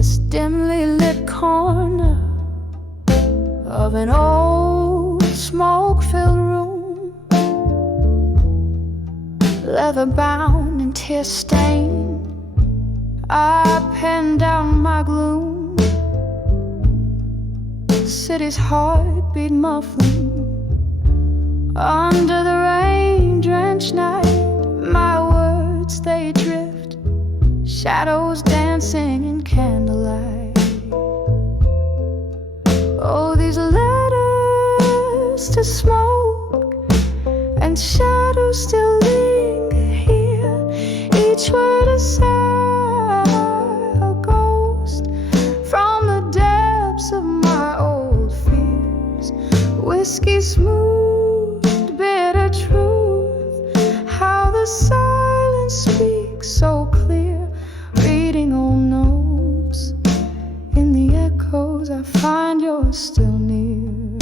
this dimly lit corner of an old smoke-filled room, leather-bound and tear-stained, I pen down my gloom. The city's heartbeat muffling under the rain-drenched night. My words, they drift, shadows dancing in candlelight. Oh, these letters to smoke and shadows still linger here. Each word a sigh, a ghost from the depths of my old fears. Whiskey smoothed bitter truth, how the silence speaks so clear. Reading old notes, in the echoes I find you're still near.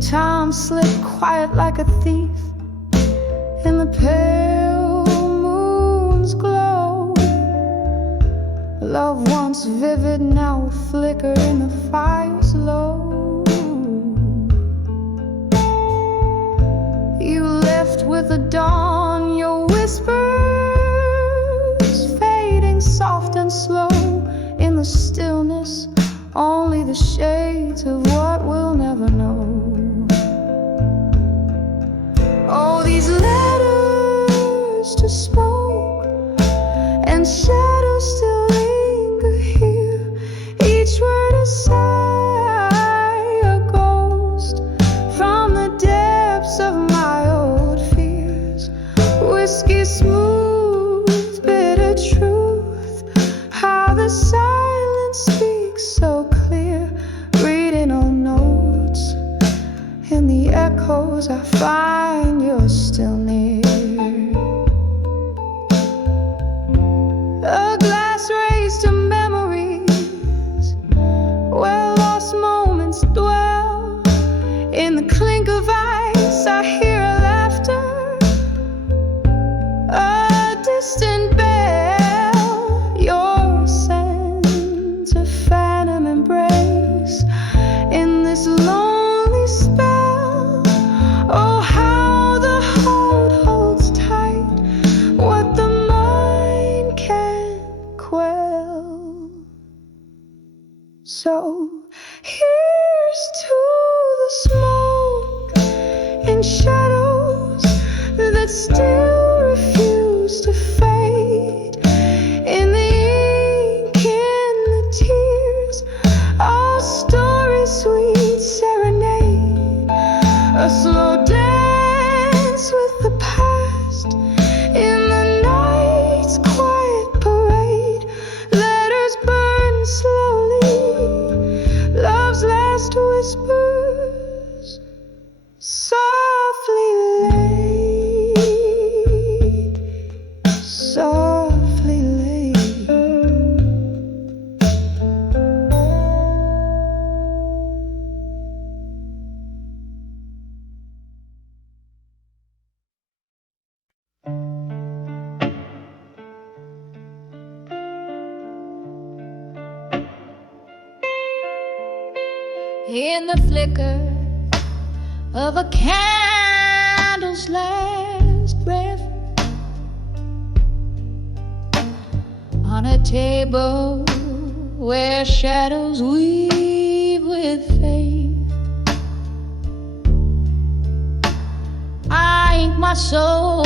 Time slipped quiet like a thief in the pale moon's glow. Love once vivid, now a flicker in the fire's low. You left with the dawn, your whispers fading soft and slow. In the stillness, only the shades of what we'll never know. Oh, these letters to smoke and shadows still linger here. Each word a sigh, a ghost from the depths of my old fears. Whiskey smooth, bitter truth, how the silence speaks so clear. Reading old notes, in the echoes I find you're still near. A glass raised to memories where lost moments dwell. In the clink of ice I hear laughter, a distant bell, your sense of phantom embrace in this lonely spell. Oh, how the heart holds tight what the mind can't quell. So here's to the smoke and shadows that still refuse to fade. In the ink, in the tears, our story sweet serenade. A slow dance with the past in the night's quiet parade. Letters burn slowly, love's last whispers softly laid, softly laid. In the flicker of a candle's last breath, on a table where shadows weave with faith, I ink my soul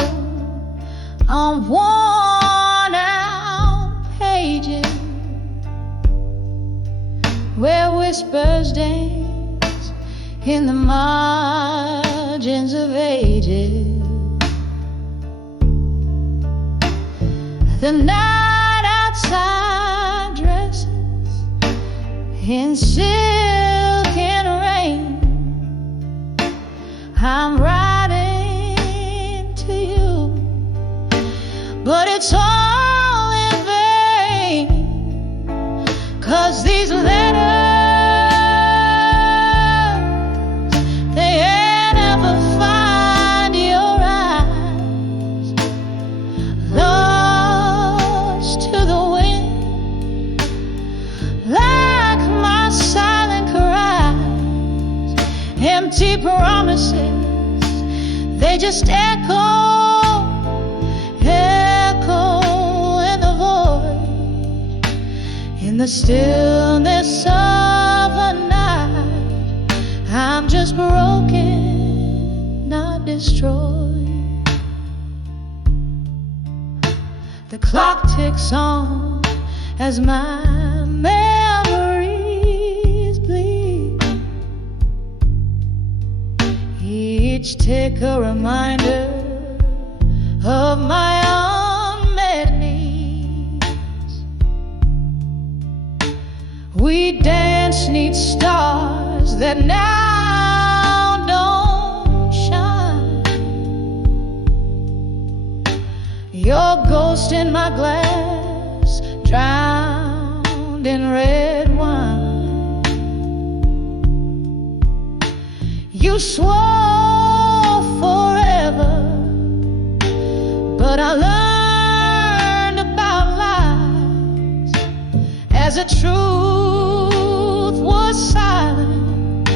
on worn out pages where whispers dance in the margins of ages. The night outside dresses in silk and rain. I'm writing to you, but it's all in vain, 'cause these letters, they never find your eyes. Lost to they just echo, echo in the void, in the stillness of the night. I'm just broken, not destroyed. The clock ticks on as my memories bleed, each tick a reminder of my unmet needs. We dance 'neath stars that now don't shine. Your ghost in my glass, drowned in red wine. You swore forever, but I learned about lies as the truth was silent,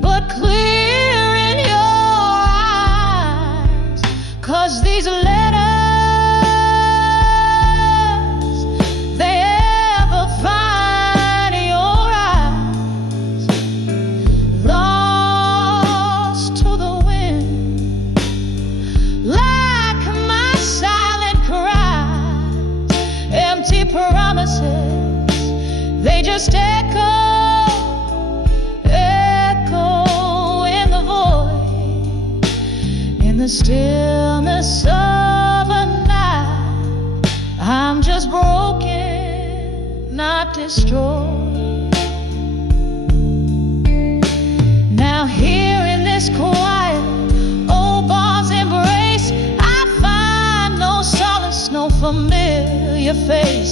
but clear in your eyes. 'Cause these letters, they ever find your eyes, lost to the wind, like my silent cries, empty promises, they just echo, echo in the void, in the stillness of a night. I'm just broken, not destroyed. Now here in this quiet old bar's embrace, I find no solace, no familiar face,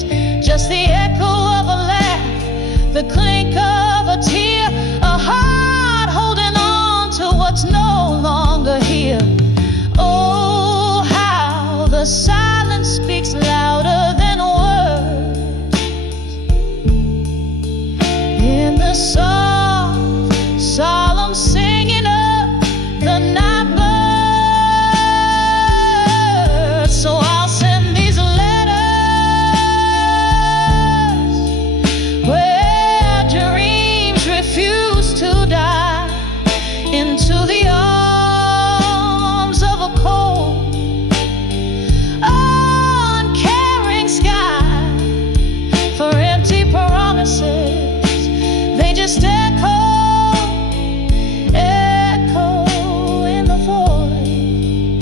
just the echo of a laugh, the clink of a tear, a heart holding on to what's no longer here. Oh, how the silence speaks louder than words, in the soft, solemn singing of the night bird. So I'll send these letters where dreams refuse to die, into the arms of a cold, uncaring sky, for empty promises, they just echo, echo in the void,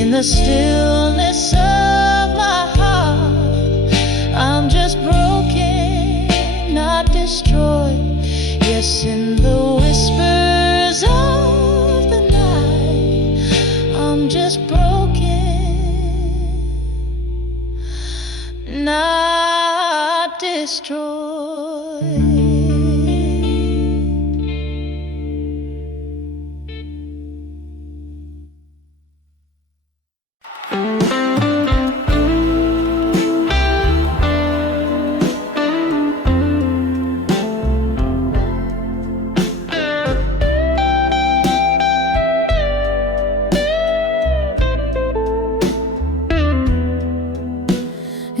in the stillness of my heart. I'm just broken, not destroyed. Yes, in the whispers of the night, I'm just broken, not destroyed.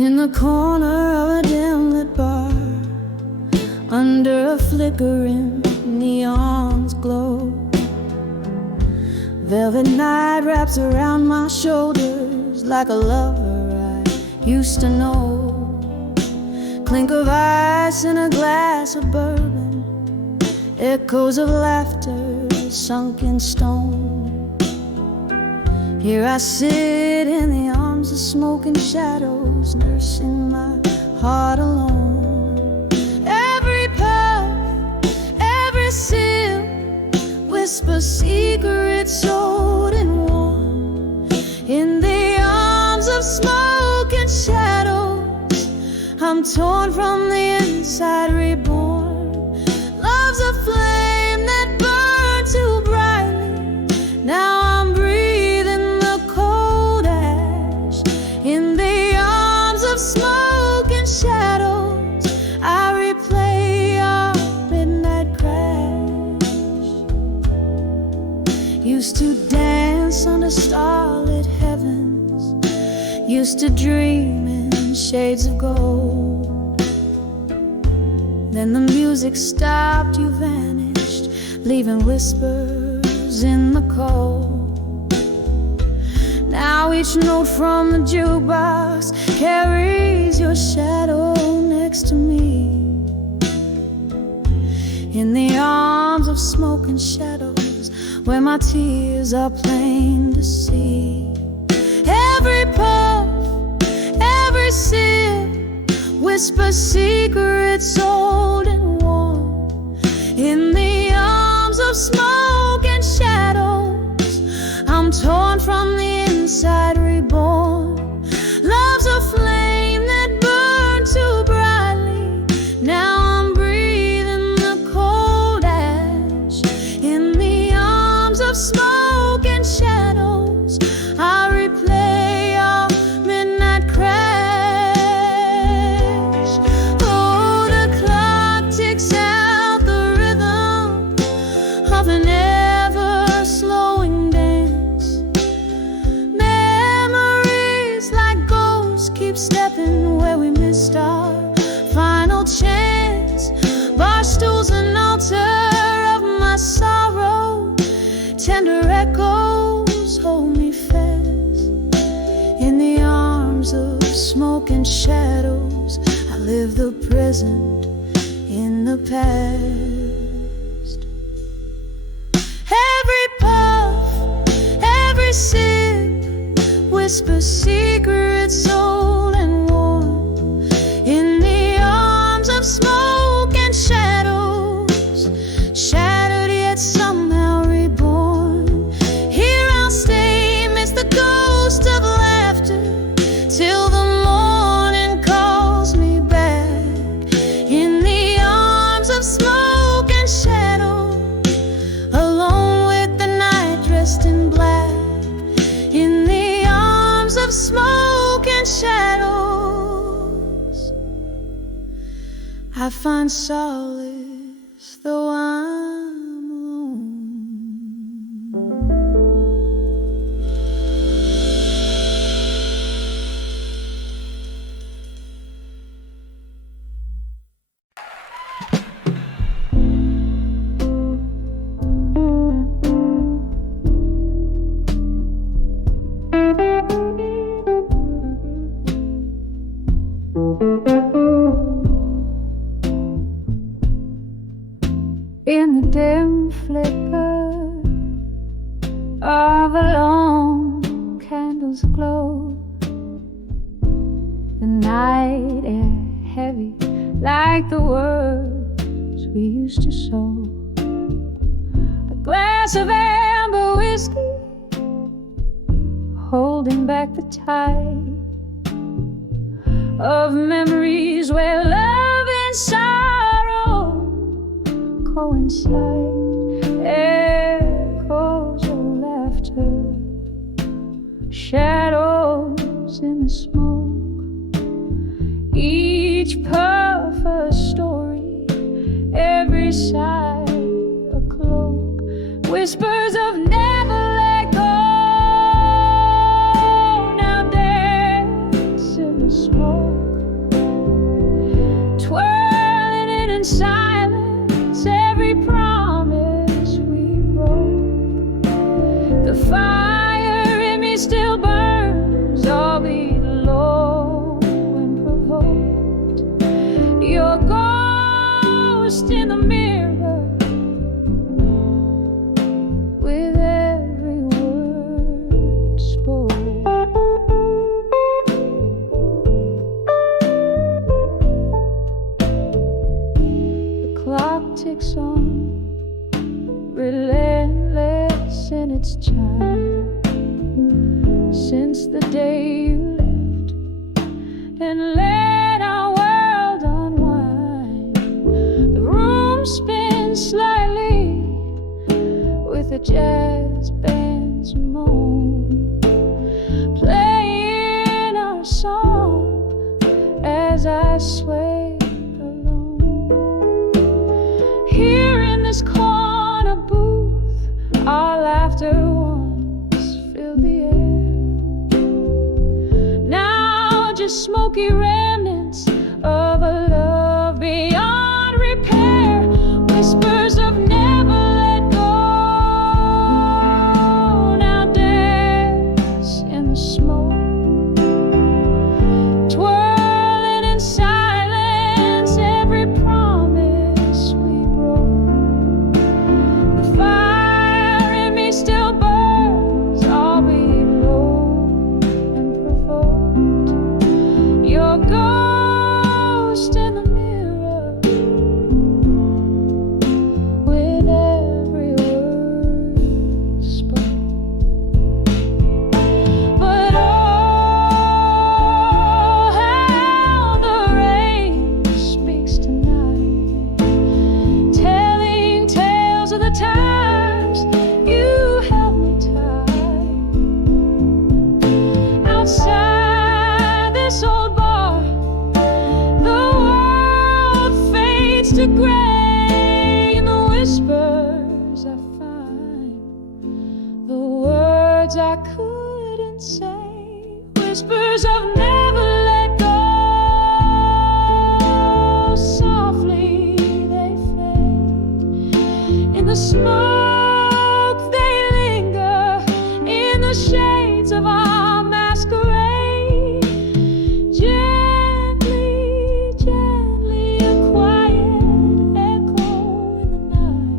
In the corner of a dim lit bar, under a flickering neon's glow, velvet night wraps around my shoulders like a lover I used to know. Clink of ice in a glass of bourbon, echoes of laughter sunk in stone. Here I sit in the arms of smoking shadows, nursing my heart alone. Every puff, every sip, whisper secrets old and warm. In the arms of smoke and shadows, I'm torn from the inside, reborn. Love's a flame that burned too brightly, now I'm breathing the cold ash. In the arms of smoke and shadows, I replay our midnight crash. Used to dance on used to dream in shades of gold. Then the music stopped, you vanished, leaving whispers in the cold. Now each note from the jukebox carries your shadow next to me, in the arms of smoke and shadows, where my tears are plain to see. Every puff, every sip, whisper secrets old and warm, in the arms of smoke and shadows. I'm torn from the inside, reborn. Love's a flame that burned too brightly. Now I'm breathing the cold ash, in the arms of smoke and shadows. I replay our midnight crash. Oh, the clock ticks out the rhythm of an ever slowing dance. Memories like ghosts keep stepping where we missed our final chance. Bar stools, an altar of my sorrow, tender echoes hold me fast. In the arms of smoke and shadows, I live the present in the past. Every puff, every sip, whisper secrets old and warm, in the arms of smoke and shadows. Shattered yet somehow reborn. Here I'll stay amidst the ghost of laughter, till the morning calls me back, in the arms of smoke and shadow, alone with the night dressed in black, in the arms of smoke and shadows. I find solace though I'm alone. In the dim flicker of a long candle's glow, the night air heavy like the words we used to sow. A glass of amber whiskey holding back the tide of memories where love and sorrow coincide. Echoes of laughter, shadows in the smoke, each puff a story, every sigh a cloak, whispers of never let go. Now dance in the smoke, twirling it in silence, every promise we broke. The fire in me still burns, albeit low and provoked. Your ghost in the mirror, with every word spoke. The clock ticks on, relentless in its chime, since the day you left and let our world unwind. The room spins slightly with a jazz band's moan, playing our song as I sway alone. Here in this corner booth, our laughter once filled the air. Now smoky remnants of a love beyond repair. Whispers of never let go. Now dance in the smoke, twirling in silence every promise we broke. The fire in me still burns, albeit low and provoked. Your ghost in the mirror with every word spoke. But oh, how the rain speaks tonight, telling tales of the times you held me tight. Outside this old bar, the world fades to gray. In the whispers I find the words I couldn't say. Whispers of never let go. Softly they fade. In the smoke they linger. In the shades of our masquerade. Gently, gently, a quiet echo in the night.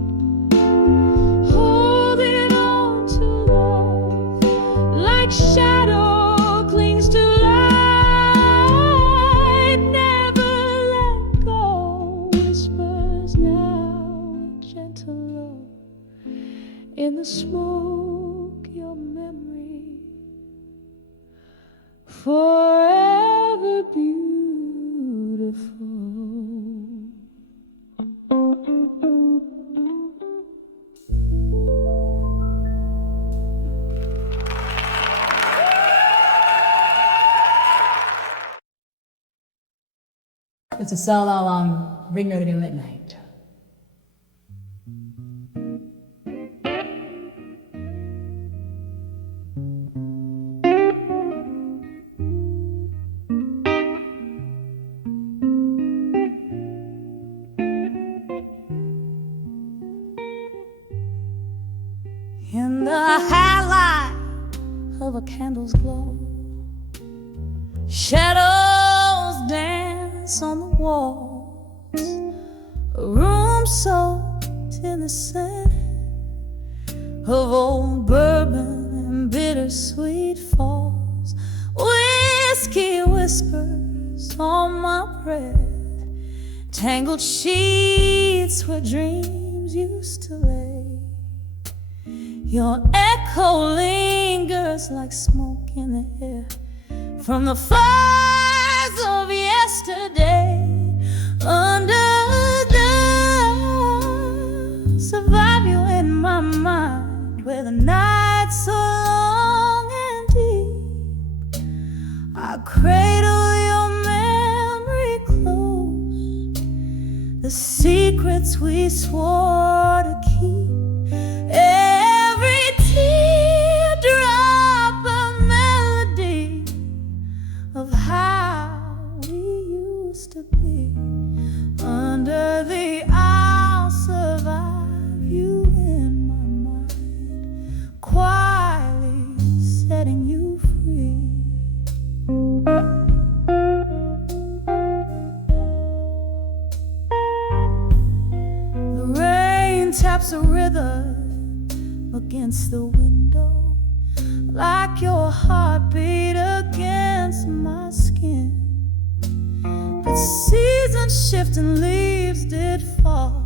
Holding on to love like shadow clings to light. Never let go. Whispers now, gentle love. In the smoke, your memory forever beautiful. It's a solo on Ring Road in Midnight. In the highlight of a candle's glow, shadows dance on the walls. A room soaked in the scent of old bourbon and bittersweet falls. Whiskey whispers on my breath, tangled sheets where dreams used to lay. Your echo lingers like smoke in the air from the fires of yesterday. Under the survive you in my mind, where the night's so long and deep. I cradle your memory close, the secrets we swore to keep. Every teardrop a melody of how we used to be. Under the I'll survive you in my mind, quietly setting you free. The rain taps a rhythm against the window, like your heartbeat against my skin. But seasons shift and leaves did fall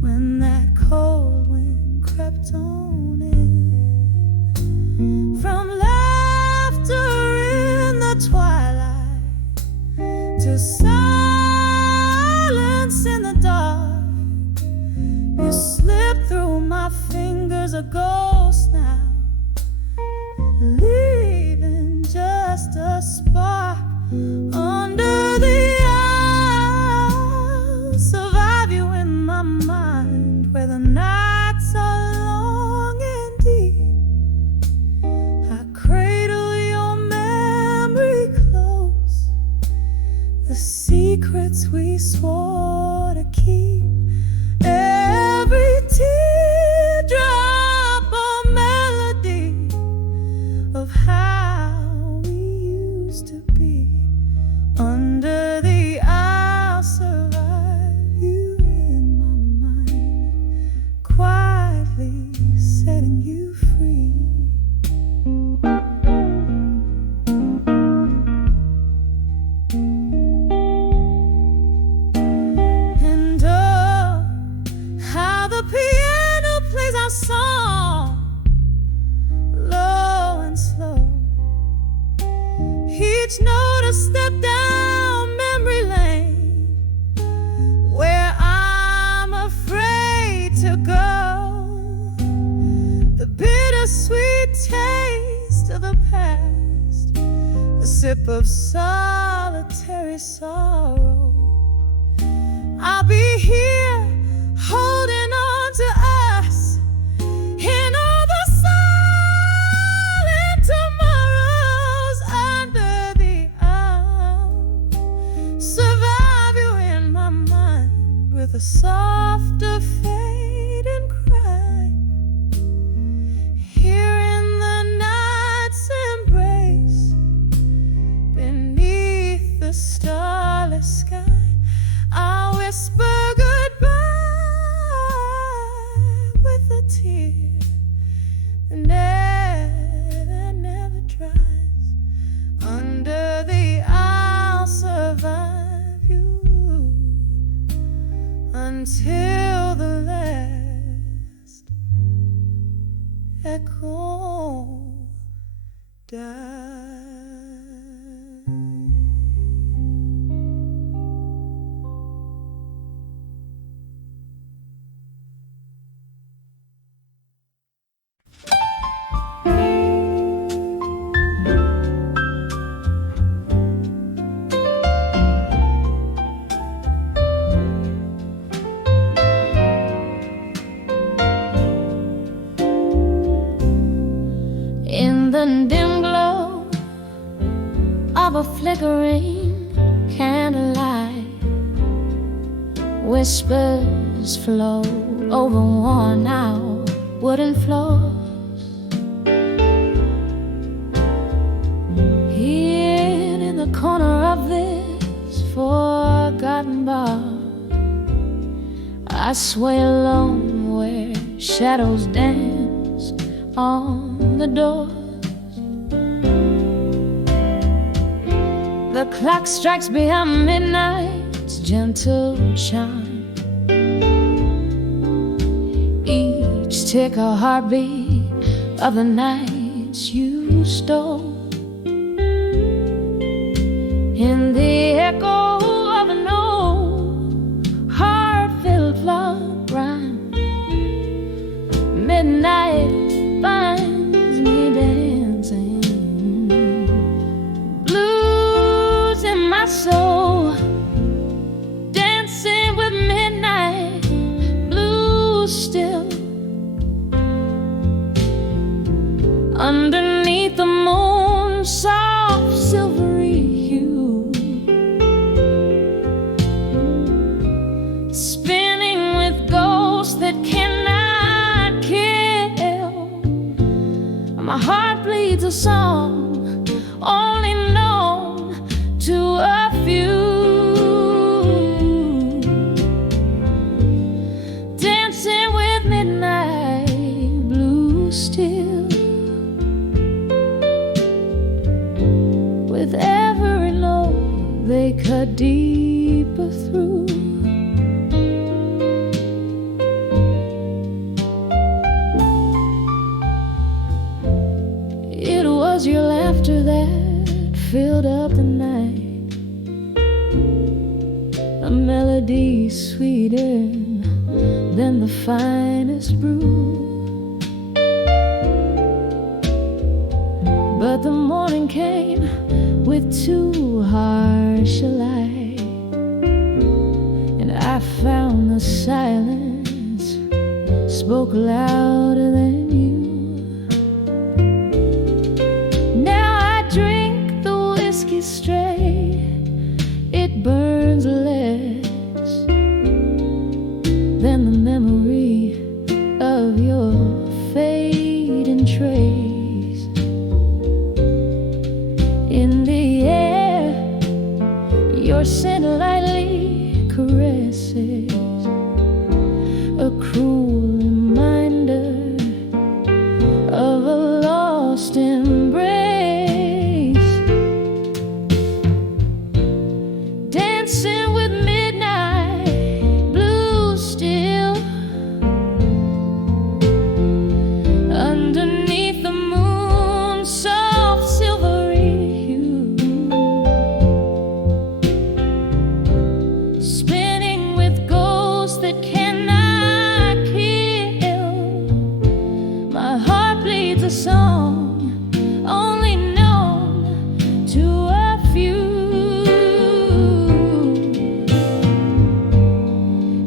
when that cold wind crept on in. From laughter in the twilight to silence in the dark, you slip through my fingers, a ghost now, leaving just a spark. Under the I'll survive you in my mind, where the nights are long and deep. I cradle your memory close, secrets we swore to keep. Every teardrop a melody of how we used to be. Under the I'll survive you in my mind, quietly setting you free. And oh, how the piano plays our song, low and slow. Each note a step down memory lane, where I'm afraid to go. The bittersweet taste of the past, a sip of solitary sorrow. I'll be here holding on to us in all the silent tomorrows. Under the I'll survive you in my mind, with a softer fading cry. Here in the night's embrace, beneath the starless sky, I'll whisper goodbye with a tear that never dries. Under the I'll survive you until the last echo dies. In the dim glow of a flickering candlelight, whispers flow over worn out wooden floors. Hid in the corner of this forgotten bar, I sway alone where shadows dance on the doors. The clock strikes beyond midnight's gentle chime, each tick a heartbeat of the nights you stole. In the echo of an old heartfelt love rhyme, midnight finds me dancing, blues in my soul, dancing with midnight, blues still. Underneath the moon's soft silvery hue, spinning with ghosts that cannot kill. My heart bleeds a song only known to a few, dancing with midnight, blue still. With every note they cut deeper through. It was your laughter that filled up the night, a melody sweeter than the finest brew. But the morning came with too harsh a light, and I found the silence spoke louder than you. Now I drink the whiskey straight, it burns In the air, your scent lightly caresses, a cruel reminder of a lost embrace. Dancing with midnight blue still, underneath the moon's soft silvery hue, spinning with ghosts that cannot kill. My heart bleeds a song only known to a few.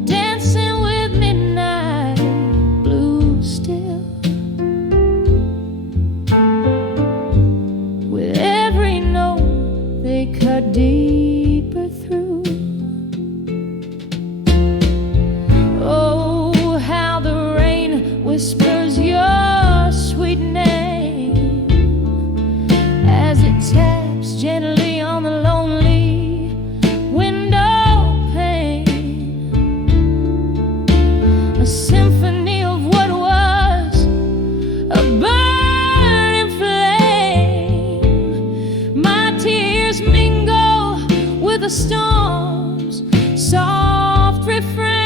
Dancing with midnight blue still, with every note they cut deeper through. Oh, how the rain whispers your sweet name as it taps gently on the lonely window pane. A symphony of what was a burning flame. My tears mingle with the storm's soft refrain.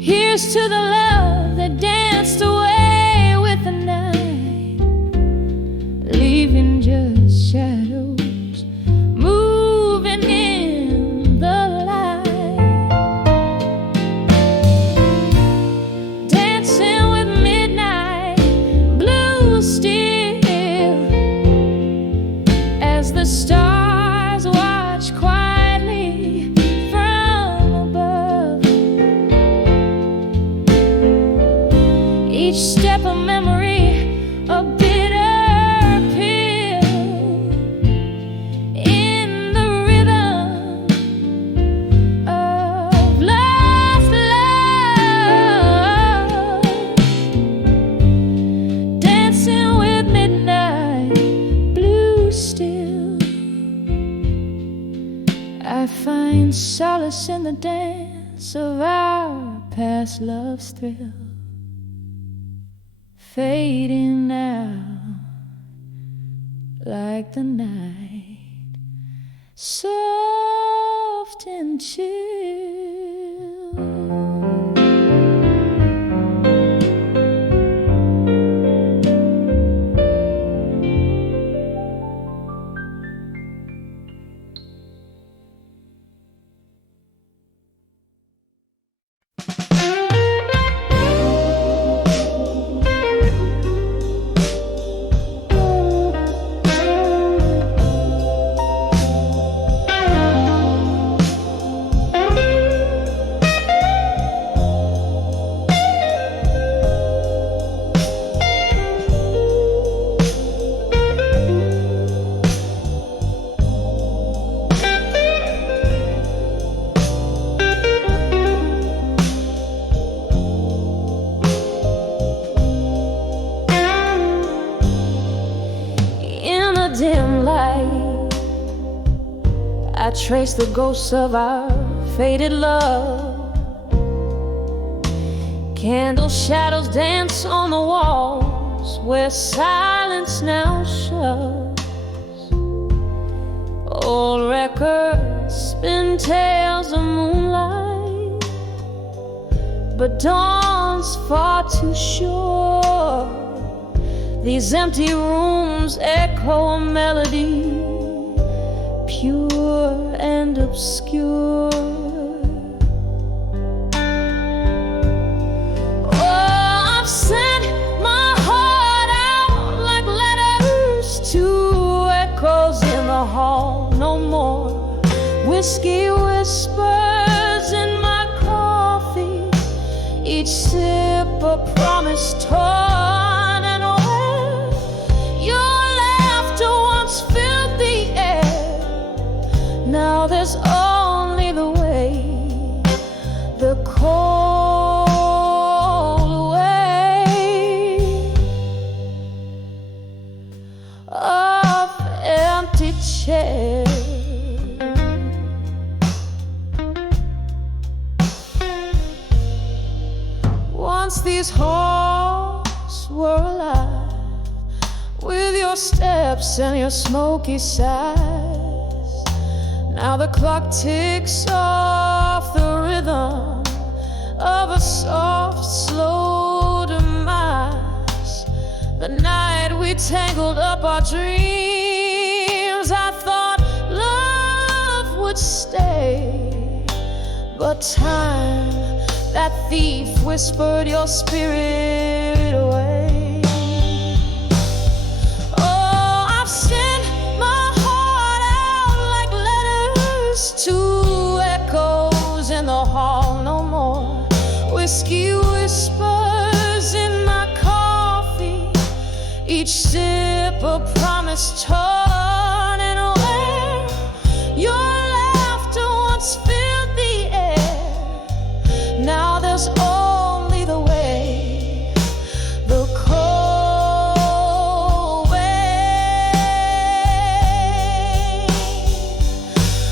Here's to the love that danced away with the night, leaving just shadows moving in the light. Dancing with midnight blue still, as the stars watch quietly from above. Each step a memory, a bitter pill in the rhythm of lost love. Dancing with midnight blue still, I find solace in the dance of our past love's thrill, fading now like the night, soft and chill. Dim light, I trace the ghosts of our faded love. Candle shadows dance on the walls where silence now shows. Old records spin tales of moonlight, but dawn's far too short. These empty rooms echo a melody, pure and obscure. Oh, I've sent my heart out like letters to echoes in the hall. No more whiskey whispers in my coffee, each sip a promise torn. Now there's only the way, the cold way. chair. Once these halls were alive with your steps and your smoky sighs. Now the clock ticks off the rhythm of a soft, slow demise. The night we tangled up our dreams, I thought love would stay, but time, that thief, whispered your spirit away. Oh, I've sent my heart out like letters to echoes in the hall. No more whiskey whispers in my coffee, each sip a promise torn and away. Your laughter once filled the air. Now there's only the way, the cold way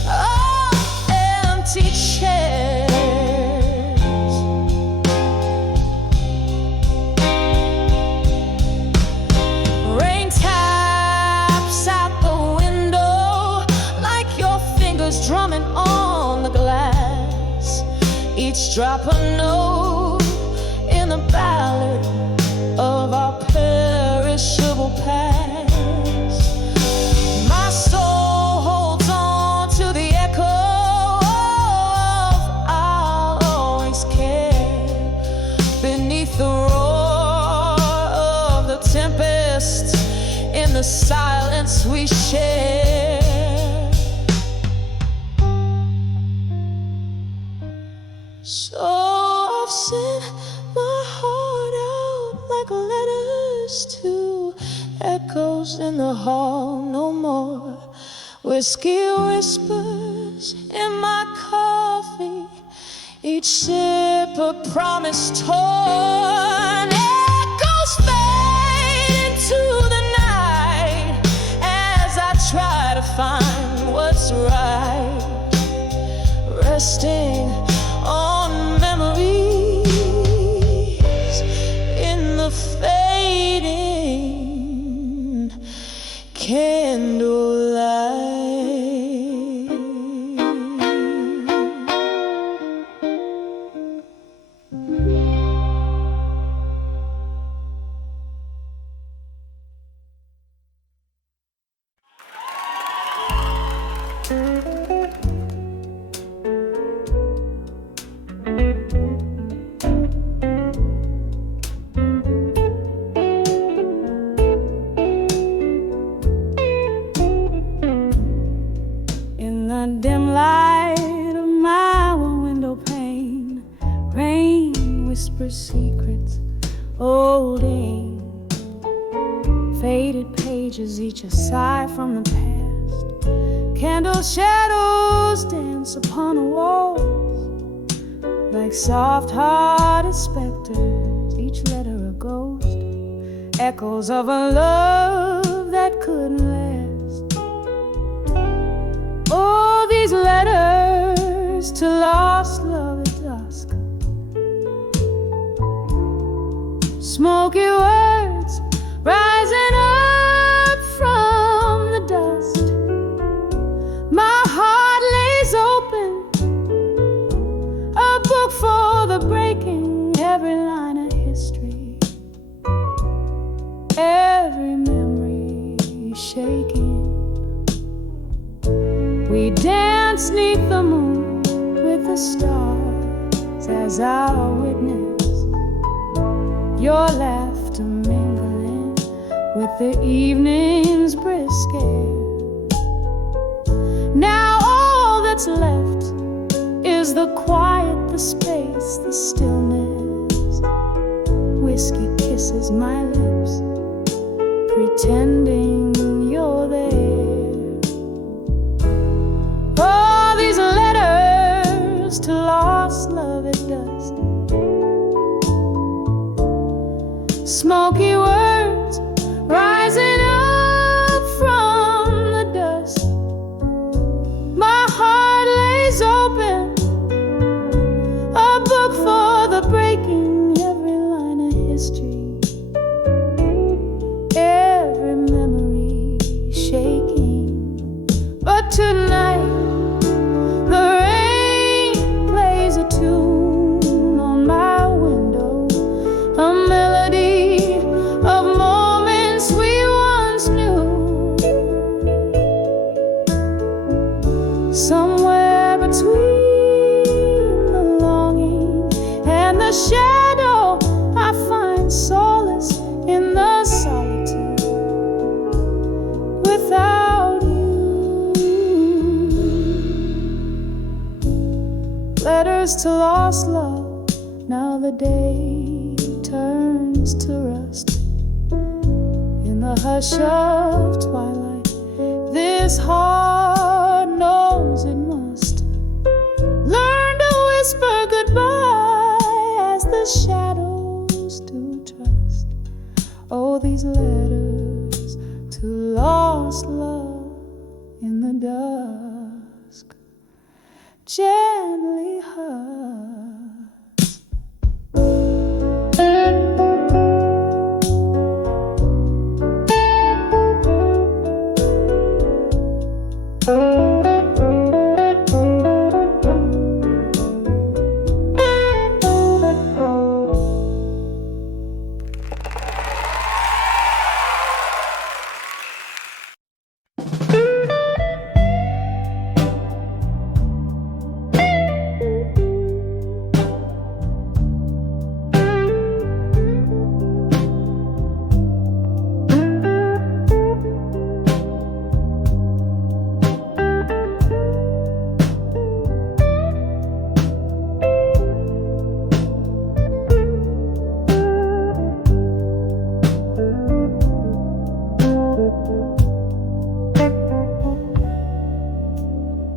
of empty chairs. Rain taps out the window like your fingers drumming on the glass, each drop a note in the ballad of our perishable past. My soul holds on to the echo of I'll always care beneath the roar of the tempest in the silence we share. So I've sent my heart out like letters to echoes in the hall. No more whiskey whispers in my coffee, each sip a promise torn. Echoes fade into the night as I try to find what's right, resting on memories in the fading candlelight. In the dim light of my window pane, rain whispers secrets, old ink, faded pages, each a sigh from the past. Candle shadows dance upon the walls like soft-hearted specters, each letter a ghost, echoes of a love that couldn't last. Oh, these letters to lost love at dusk, smoky words rising up from the dust. My heart lays open, a book for the breaking, every line a history, every memory shaking. We dance 'neath the moon with the stars as our witness, your laughter mingling with the evening's brisk air. Now all that's left is the quiet, the space, the stillness. Whiskey kisses my lips, pretending you're there. Oh, these letters to lost love at dusk, smoky words rising up from the dust. lingers to lost love. Now the day turns to rust. In the hush of twilight, this heart knows it must learn to whisper goodbye as the shadows do trust. Oh, these letters to lost love in the dusk, gently hush.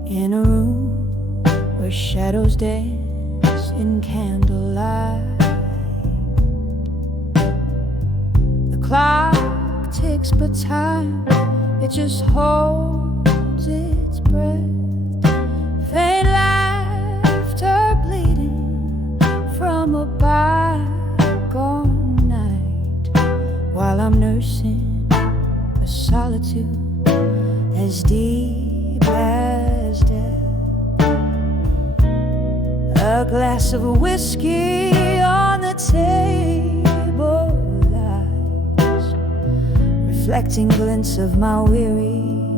In a room where shadows dance in candlelight, the clock ticks but time, it just holds its breath. Faint laughter bleeding from a bygone night, while I'm nursing a solitude as deep as death. A glass of whiskey on the table lies, reflecting glints of my weary,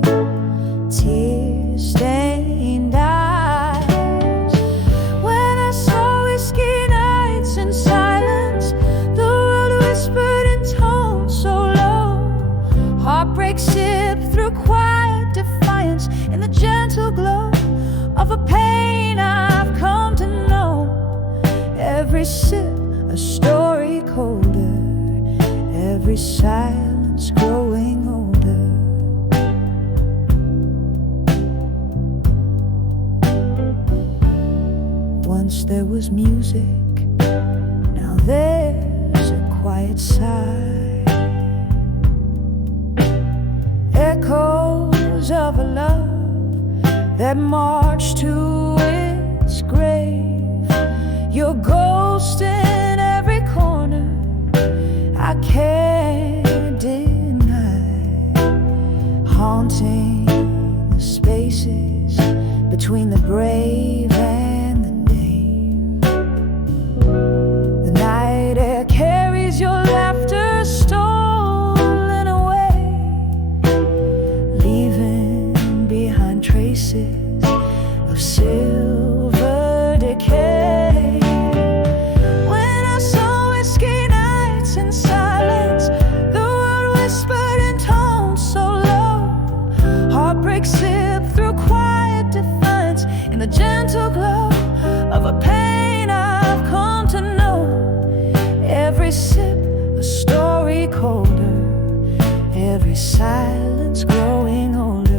tear-stained eyes. When I saw whiskey nights in silence, the world whispered in tones so low. Heartbreak sipped through quiet defiance in the gentle glow of a pain I've come to know. Every sip a story colder, every silence growing older. Once there was music, now there's a quiet sigh. Echoes of a love that marched to its grave. Your ghost in every corner, I can't deny, haunting the spaces between the brave and the name. The night air carries your laughter stolen away, leaving behind traces of silver decay. When I saw whiskey nights in silence, the world whispered in tones so low. Heartbreak sipped through quiet defiance in the gentle glow of a pain I've come to know. Every sip a story colder, every silence growing older.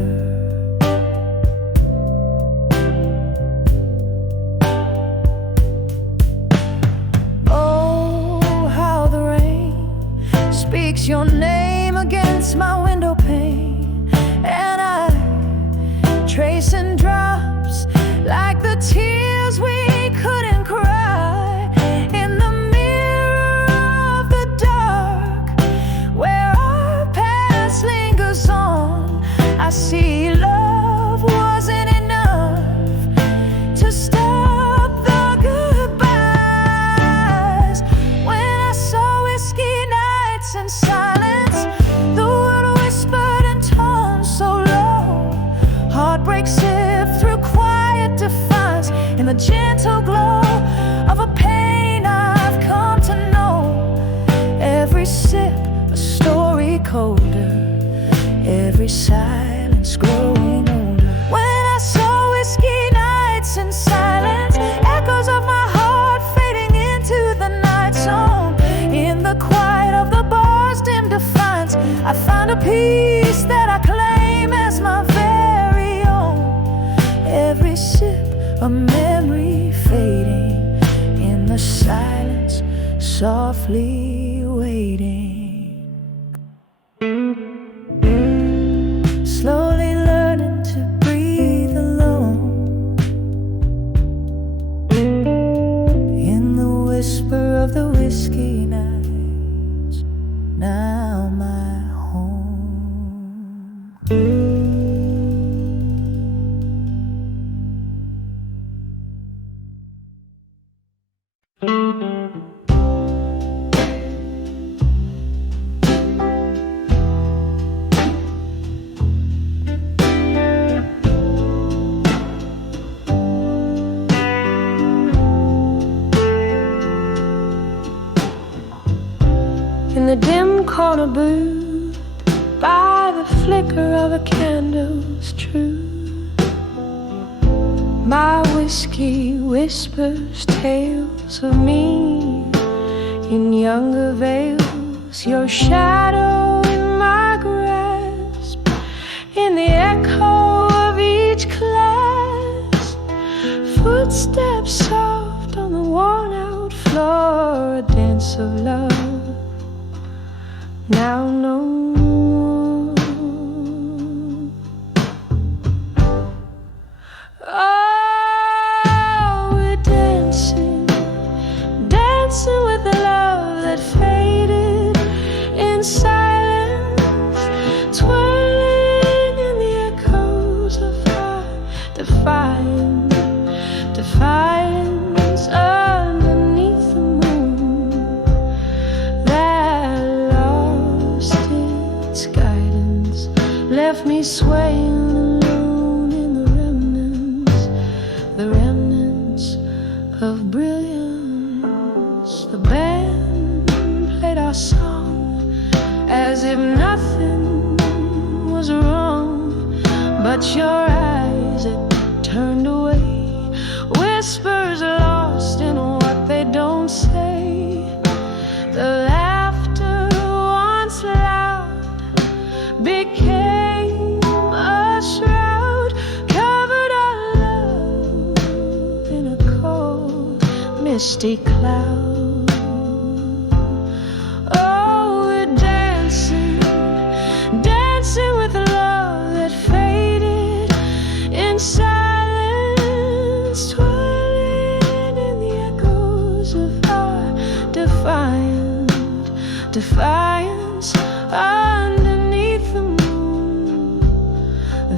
Speaks your name against my window pane, and I trace in drops like the tears we couldn't cry in the mirror of the dark, where our past lingers on. I see love wasn't enough to stop the goodbyes. When I saw whiskey nights in silence, the world whispered in tones so low. Heartbreak sipped through quiet defiance in the gentle glow of a pain I've come to know. Every sip a story colder, every silence growing older. When I saw whiskey nights in silence, echoes I find a peace that I claim as my very own. Every sip a memory fading in the silence, softly waiting. Slowly learning to breathe alone in the whisper of the whiskey nights, now my home. In the dim corner booth, by the flicker of a candle's truth, my whiskey whispers tales of me in younger veils. Your shadow in my grasp, in the echo of each class, footsteps soft on the worn-out floor, a dance of love. Now no more. Oh, we're dancing, dancing with the love that faded in silence, twirling in the echoes of our defiance underneath the moon that lost its guidance, left me swaying alone in the remnants of brilliance. The band played our song as if nothing was wrong, but your eyes had turned away, whispers lost in what they don't say. The laughter once loud became a shroud, covered our love in a cold, misty cloud. Oh, we're dancing, dancing with the love that faded in silence, twirling in the echoes of our defiance underneath the moon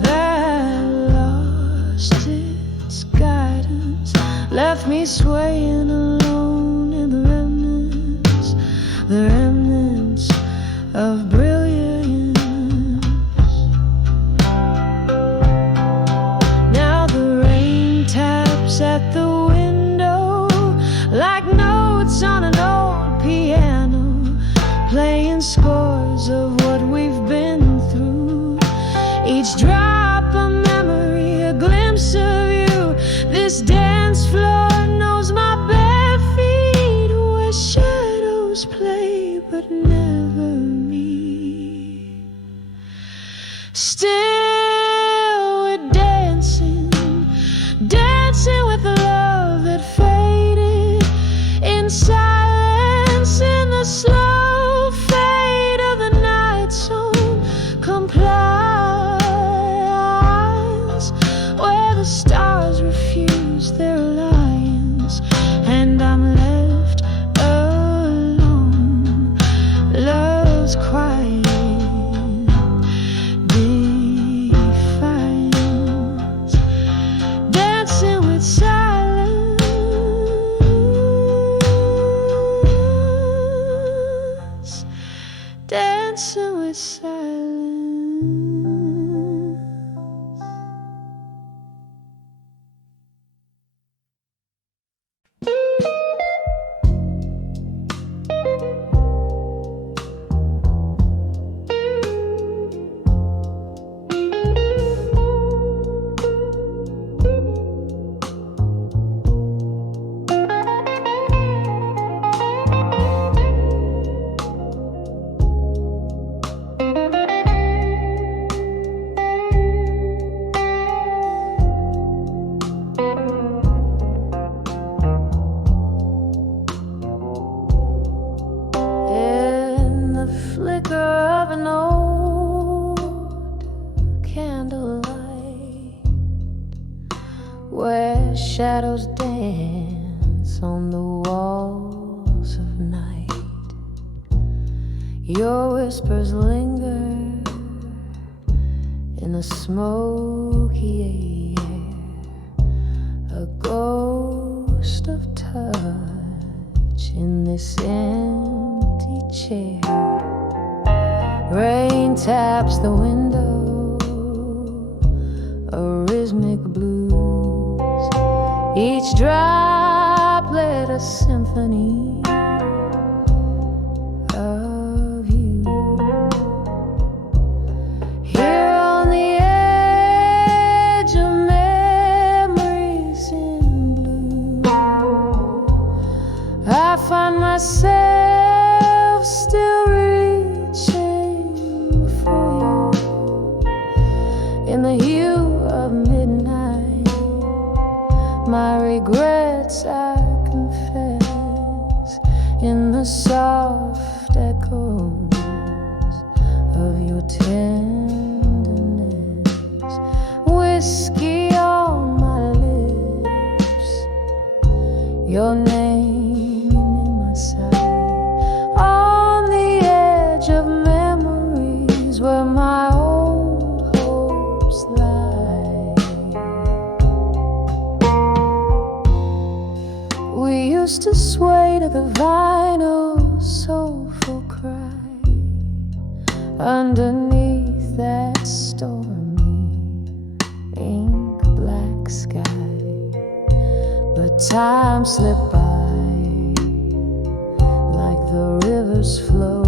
that lost its guidance, left me swaying alone in the remnants of brilliance. Now the rain taps at the window like notes on an old piano, playing scores of what we've been through. Each drop a memory, a glimpse of you. This dance floor knows my bare feet, where shadows play but never meet. Still we're dancing, dancing with the love that faded in silence, in the slow fade of the night zone compliance, where the stars refuse their alliance, and I'm left alone. Love's quiet defiance, dancing with silence, dancing with silence. shadows dance on the walls of night. Your whispers linger in the smoky air, a ghost of touch in this empty chair. Rain taps the window, a rhythmic blues, each droplet a symphony of you. Here on the edge of memories in blue, I find myself still reaching for you. In the hue of midnight, my regrets I confess, in the soft echoes of your tenderness. Whiskey on my lips, your name in my sight. On the edge of memories where my old hopes lie. We used to sway to the vinyl soulful cry underneath that stormy ink black sky. But time slipped by like the river's flow,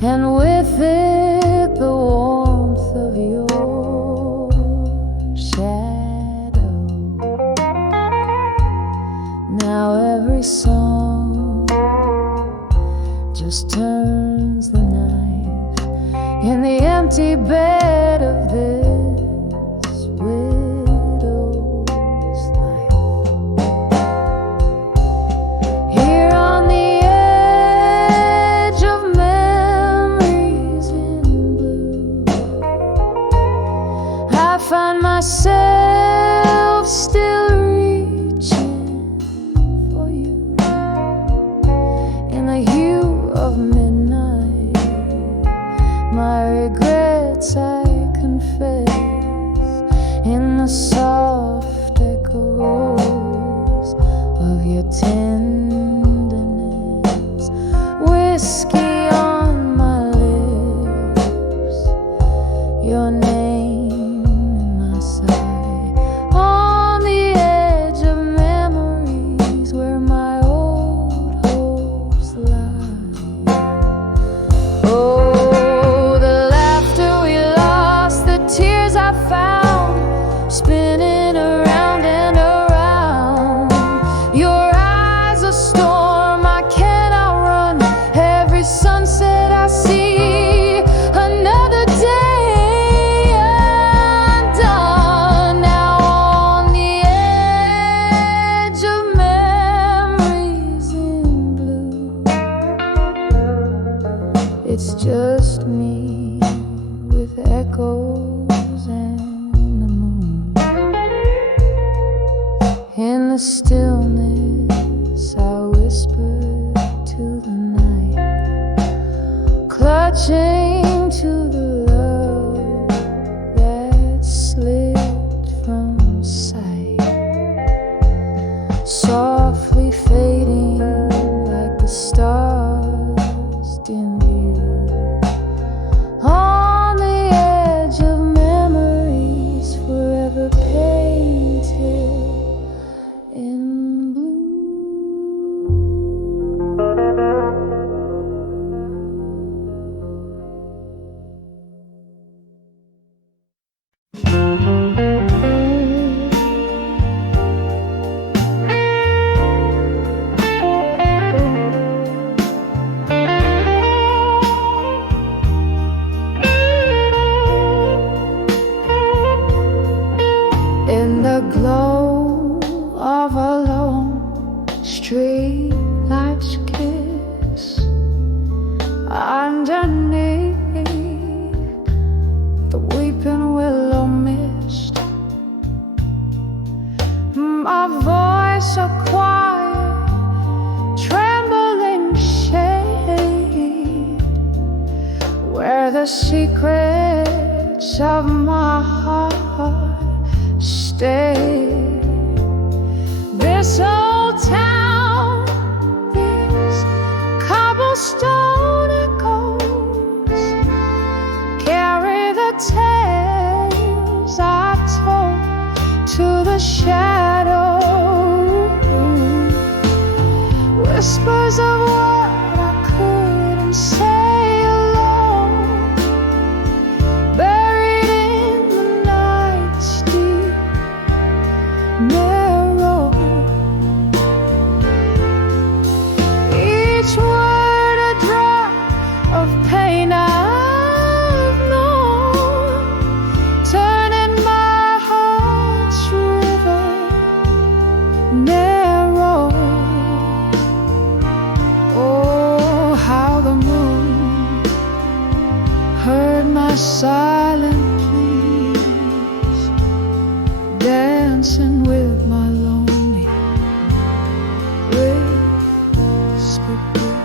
and with it the warmth of your shadow. Now every song just turns the knife in the empty bed of this widow's life. Here on the edge of memories in blue, I find myself still reaching for you. In the hue of midnight, my regrets I confess, in the soft echoes of your tenderness. Whiskey on my lips, your name in my sight. On the edge of memories where my old hopes lie. Oh, the laughter we lost, the tears I found, spinning around and around. Your eyes a storm I cannot run. Every sunset I see another day. the secrets of my heart stay. This old town, these cobblestone echoes carry the tales I told to the shadows. Whispers of what I couldn't say alone, buried in the night's deep narrow. Each word a drop of pain I've known, turning my heart's river narrow. Oh, how the moon heard my silent pleas, dancing with my lonely whispered blue.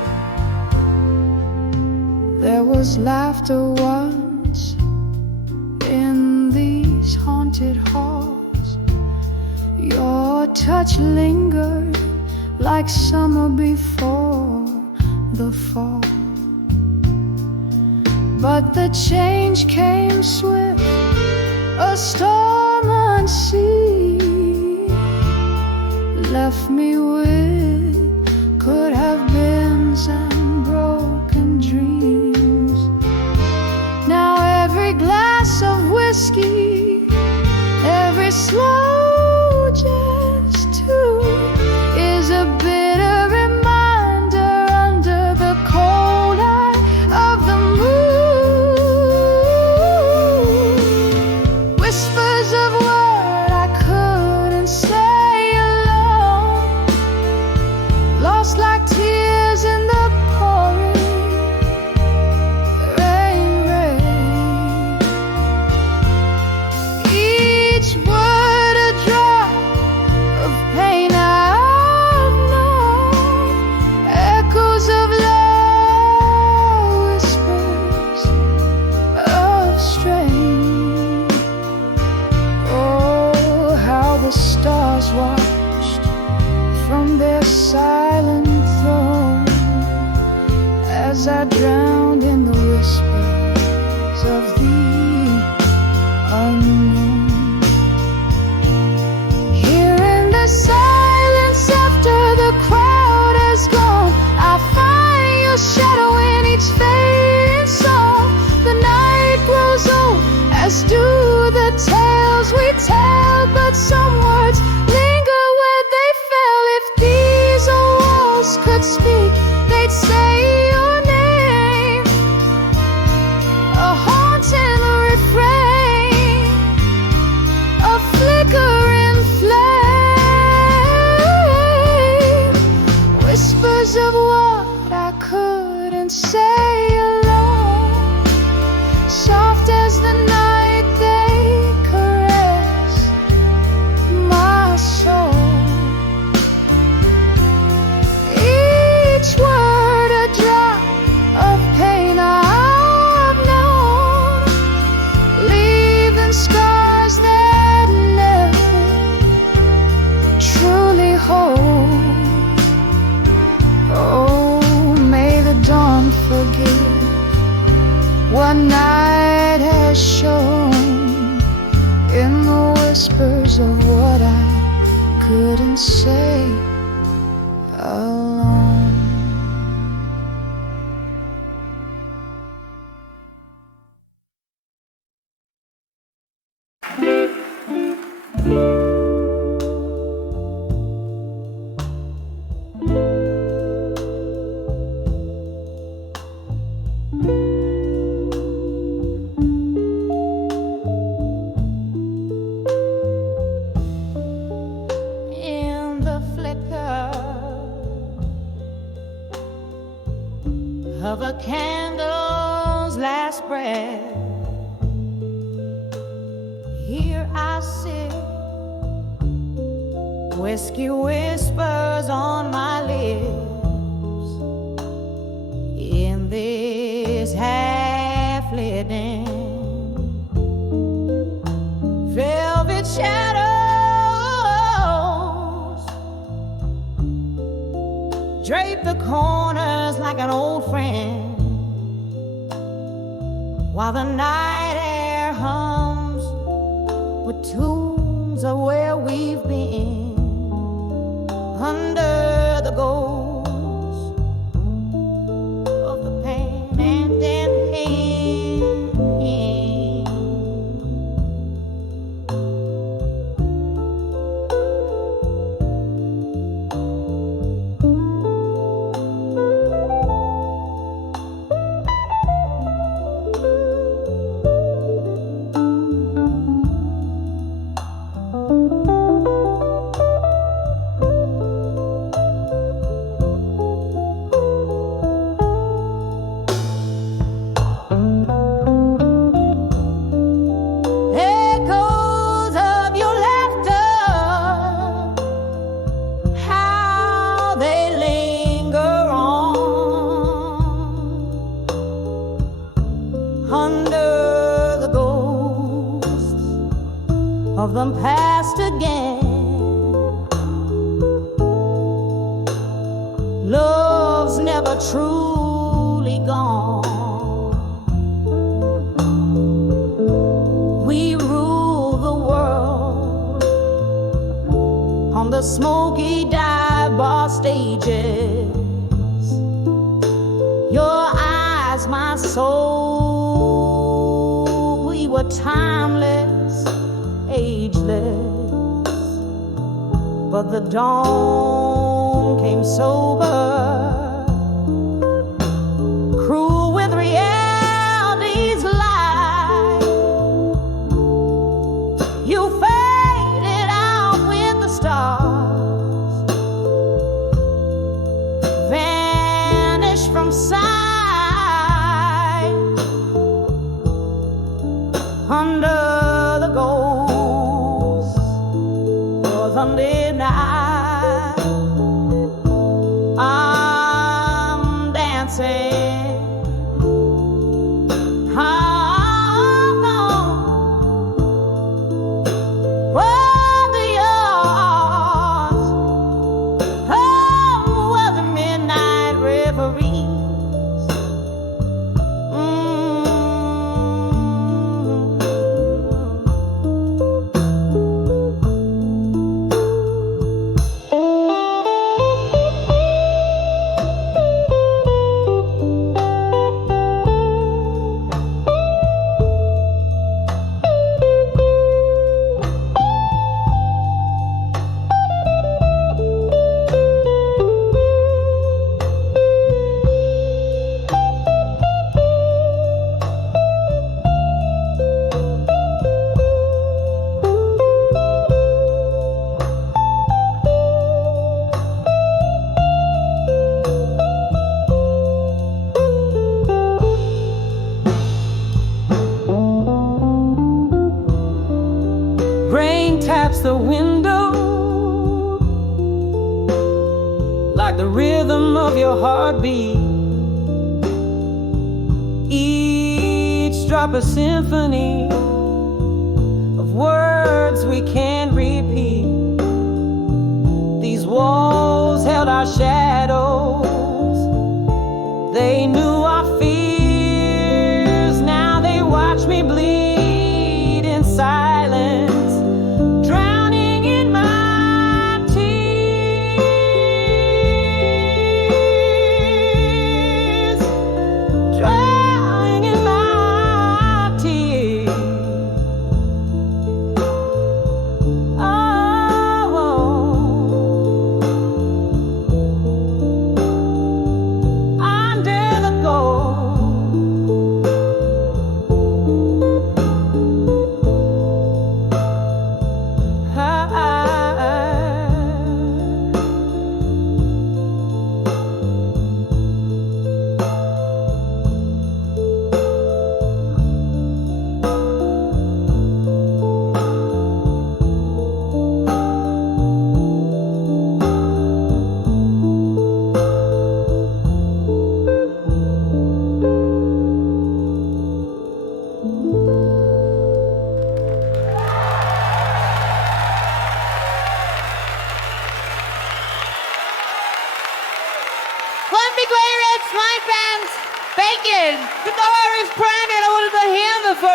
There was laughter once in these haunted halls. Your touch lingered like summer before the fall. But the change came swift, a storm unseen, left me with could have beens and broken dreams. Now every glass of whiskey, every slow jazz tune is a bitter reminder under the cold eye of the moon. Whispers of what I couldn't say alone, lost like tears in the pouring rain, rain. Each word a drop of pain I've known, echoes of love, whispers of strain. Oh, how the stars watched from their silent throne as I drowned in the whispers of the unknown. Here in the silence after the crowd has gone, I find your shadow in each fading song. The night grows old, as do the tales we tell, but some words linger where they fell. If these old walls could speak, they'd say your name, a haunting refrain, a flickering flame. Whispers of what I couldn't say alone, soft as the night they caress my soul. Each word a drop of pain I've known, leaving scars that never truly hold. Oh, may the dawn forgive what night has shown in the whispers of what I couldn't say alone. In the flicker of a candle's last breath, here I sit, whiskey whispers on my lips, in this half-lit the corners like an old friend, while the night air hums with tunes of where we've been, under the ghost of the pain and pain. Of them past again. Love's never truly gone. We rule the world on the smoky dive bar stages. Your eyes, my soul, we were timeless, ageless, but the dawn came sober, cruel with reality's lie. You faded out with the stars, vanished from sight, under the gold Sunday night. I'm dancing with the yards where the midnight referees. Rain taps the window like the rhythm of your heartbeat. Each drop a symphony of words we can't repeat. These walls held our shadows. They knew our fears. Now they watch me bleed in silence.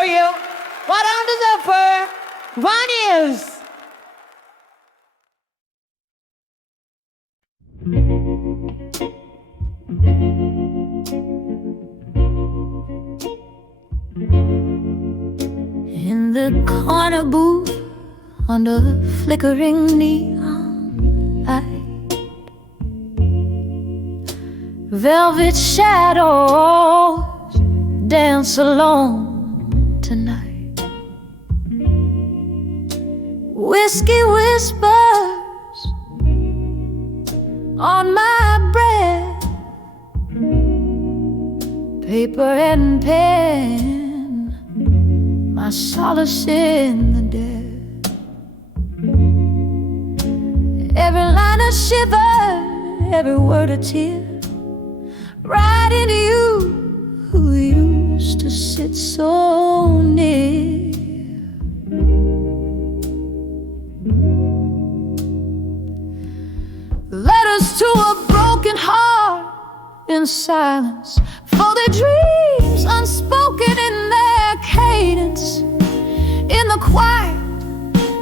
you. What on the zipper? One is. In the corner booth under flickering neon light, velvet shadows dance alone tonight. Whiskey whispers on my breath, paper and pen, my solace in the dead. Every line a shiver, every word a tear, right into you, who used to sit so near. Letters to a broken heart in silence, folded dreams unspoken in their cadence. In the quiet,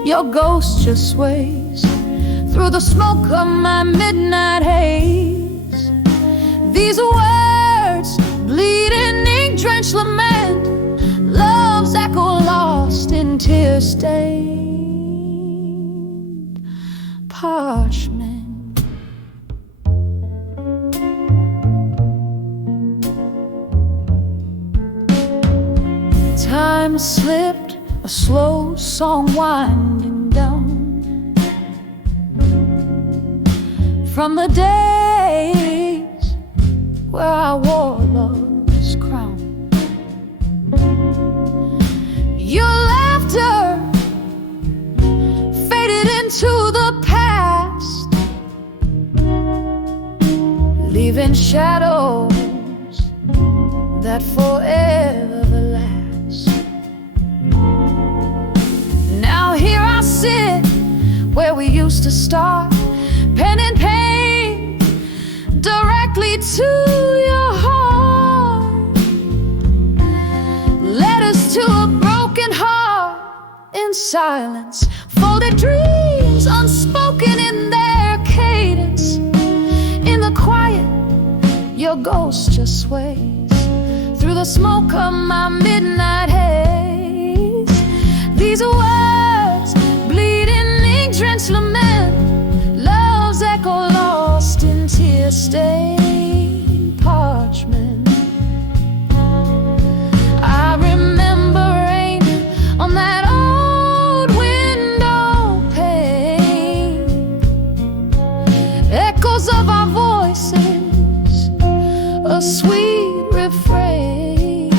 your ghost just sways through the smoke of my midnight haze. These words bleed in ink-drenched lament, love's echo lost in tear-stained parchment. Time slipped, a slow song winding down from the days where I wore love's crown. Your laughter faded into the past, leaving shadows that forever last. Now here I sit where we used to start, pen and paint directly to your heart. Letters to a broken heart in silence, folded dreams unspoken in their cadence. In the quiet, your ghost just sways through the smoke of my midnight haze. These words bleed in ink-drenched lament, love's echo lost in tear-stained parchment. I remember rain on that old window pane, echoes of our voices, a sweet refrain.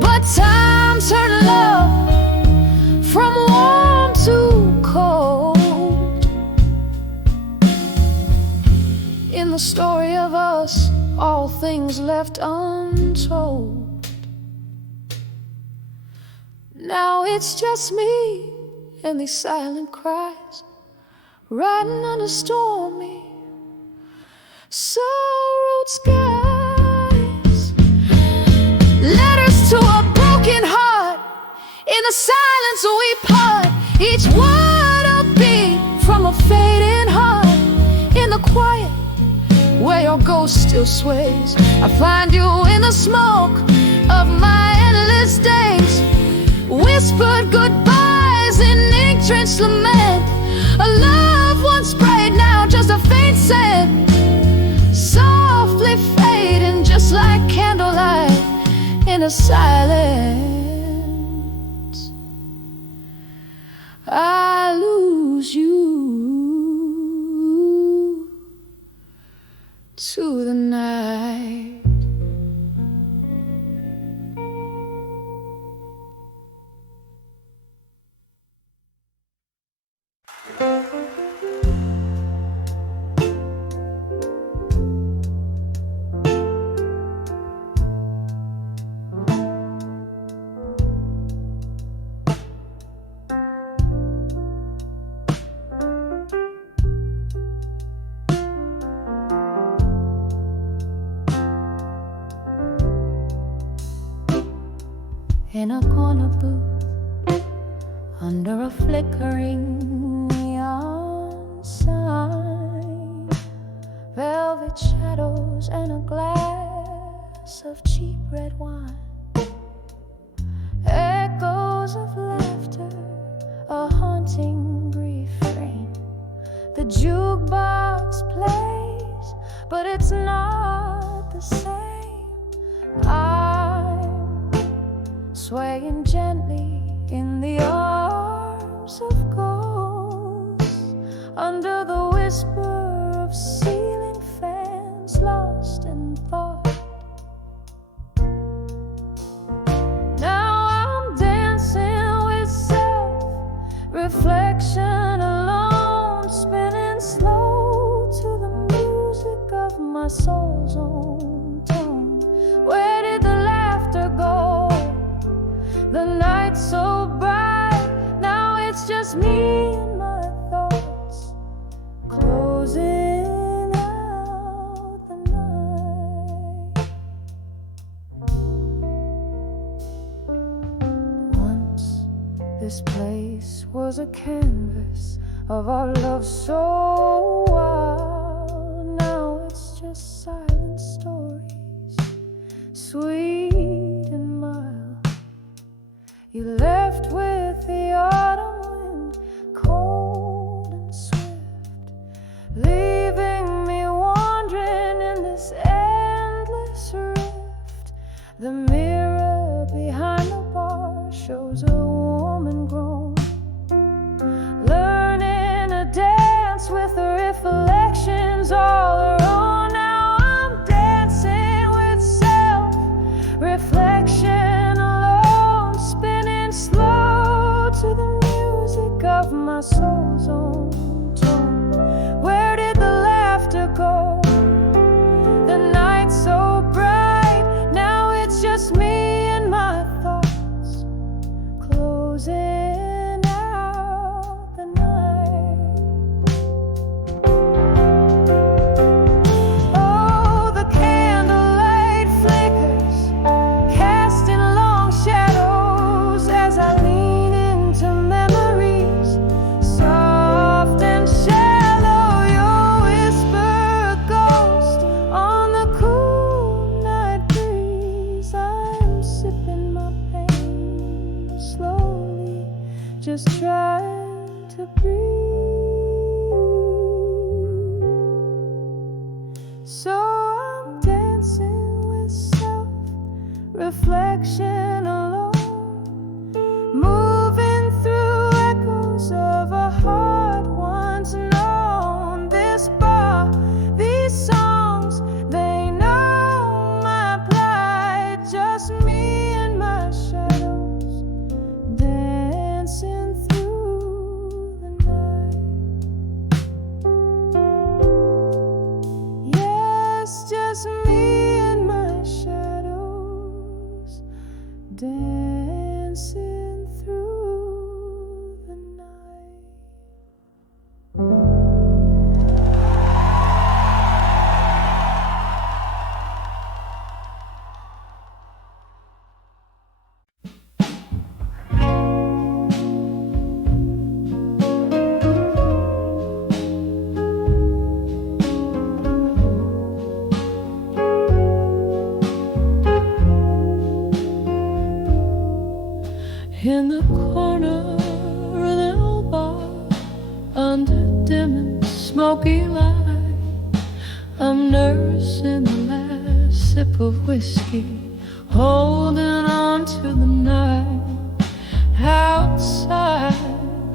But time turned love from warm to cold. In the story of us, all things left untold. Now it's just me and these silent cries, riding under stormy sorrowed skies. Letters to a broken heart, in the silence we part, each word a beat from a fading heart. In the quiet, where your ghost still sways, I find you in the smoke of my endless days. Whispered goodbyes in ink-drenched lament, a love once bright, now just a faint scent, softly fading just like candlelight in a silence. I lose you to the night. in a corner booth under a flickering neon sign, velvet shadows and a glass of cheap red wine, echoes of laughter, a haunting refrain. The jukebox plays, but it's not the same. I'm swaying gently in the arms of ghosts, under the whisper of ceiling fans, lost in thought. Now I'm dancing with self-reflection alone, spinning slow to the music of my soul's own tone. Where did the laughter go? The night's so bright, now it's just me and my thoughts, closing out the night. Once this place was a canvas of our love so wild, now it's just silent stories, sweet and mild. You left with the autumn wind, cold and swift, leaving me wandering in this endless rift. The mirror behind the bar shows a woman grown, learning to dance with her reflections all her own. Now I'm dancing with self-reflection alone, spinning slow to the music of my soul's own tone. Where did the laughter go? The night's so bright, now it's just me and my thoughts, closing out the night. Oh, the candlelight flickers, casting long shadows as I lean into memories, soft and shallow. Your whisper, a ghost on the cool night breeze. I'm sipping my pain slowly, just trying to breathe. So I'm dancing with self-reflection alone, moving through echoes of a heart once known. This bar, these songs, they know my plight. Just me and my shadows, dancing through the night. Yes, just me and my shadows, dancing through the night. In the corner of the old bar, under dim and smoky light, I'm nursing the last sip of whiskey, holding on to the night. Outside,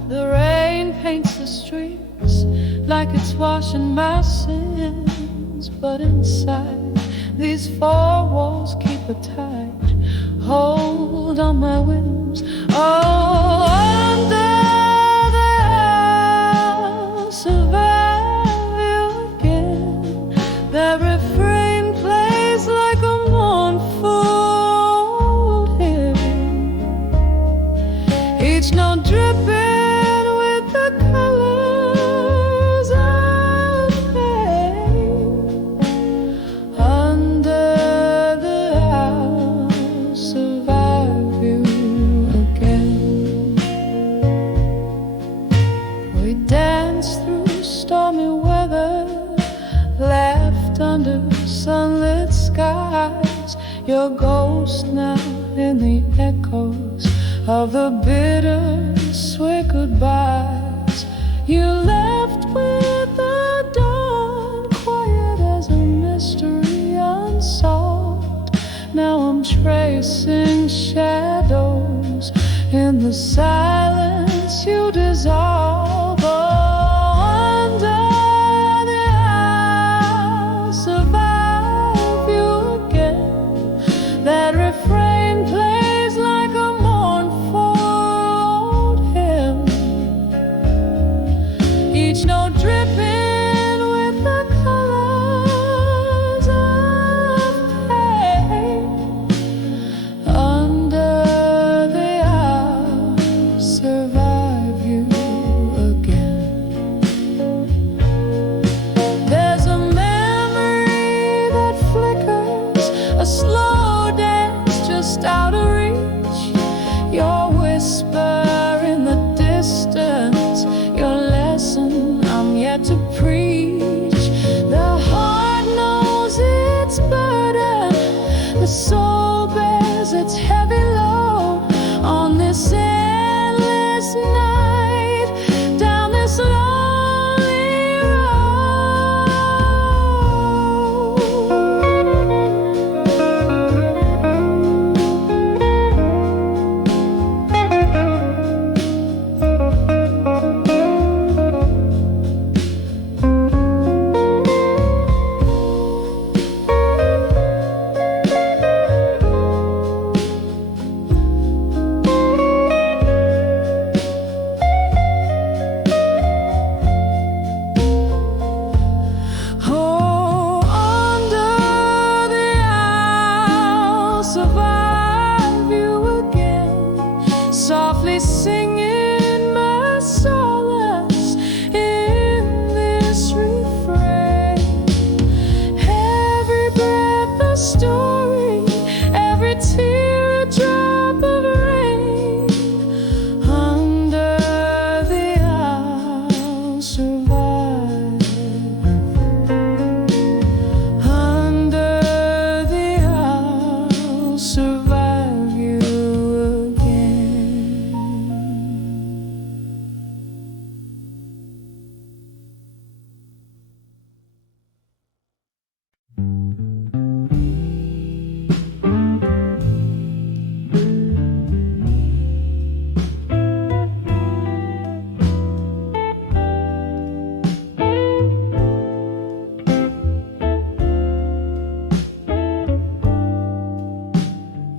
the rain paints the streets like it's washing my sins, but inside, these four walls keep a tight hold on my whims. Oh, under the I'll survive you again. That refrain plays like a mournful hymn, each note dripping with the colors of pain. Under the I'll survive you echoes of the bittersweet goodbyes. You left with the dawn, quiet as a mystery unsolved. Now I'm tracing shadows in the silence you dissolve. Oh, under the I'll survive you again. That refrain plays like a mournful old hymn, each note dripping with the colors of pain. Under the I'll survive you again. There's a memory that flickers, a slow dance just out of reach. Your whisper in the distance, your lesson I'm yet to preach. The heart knows its burden, the soul bears its heavy load on this endless night, down this lonely road. Oh, under the I'll survive you again, softly singing my solace in this refrain. Every breath a story, every tear a drop of rain. Under the I'll survive. Under the I'll survive you again.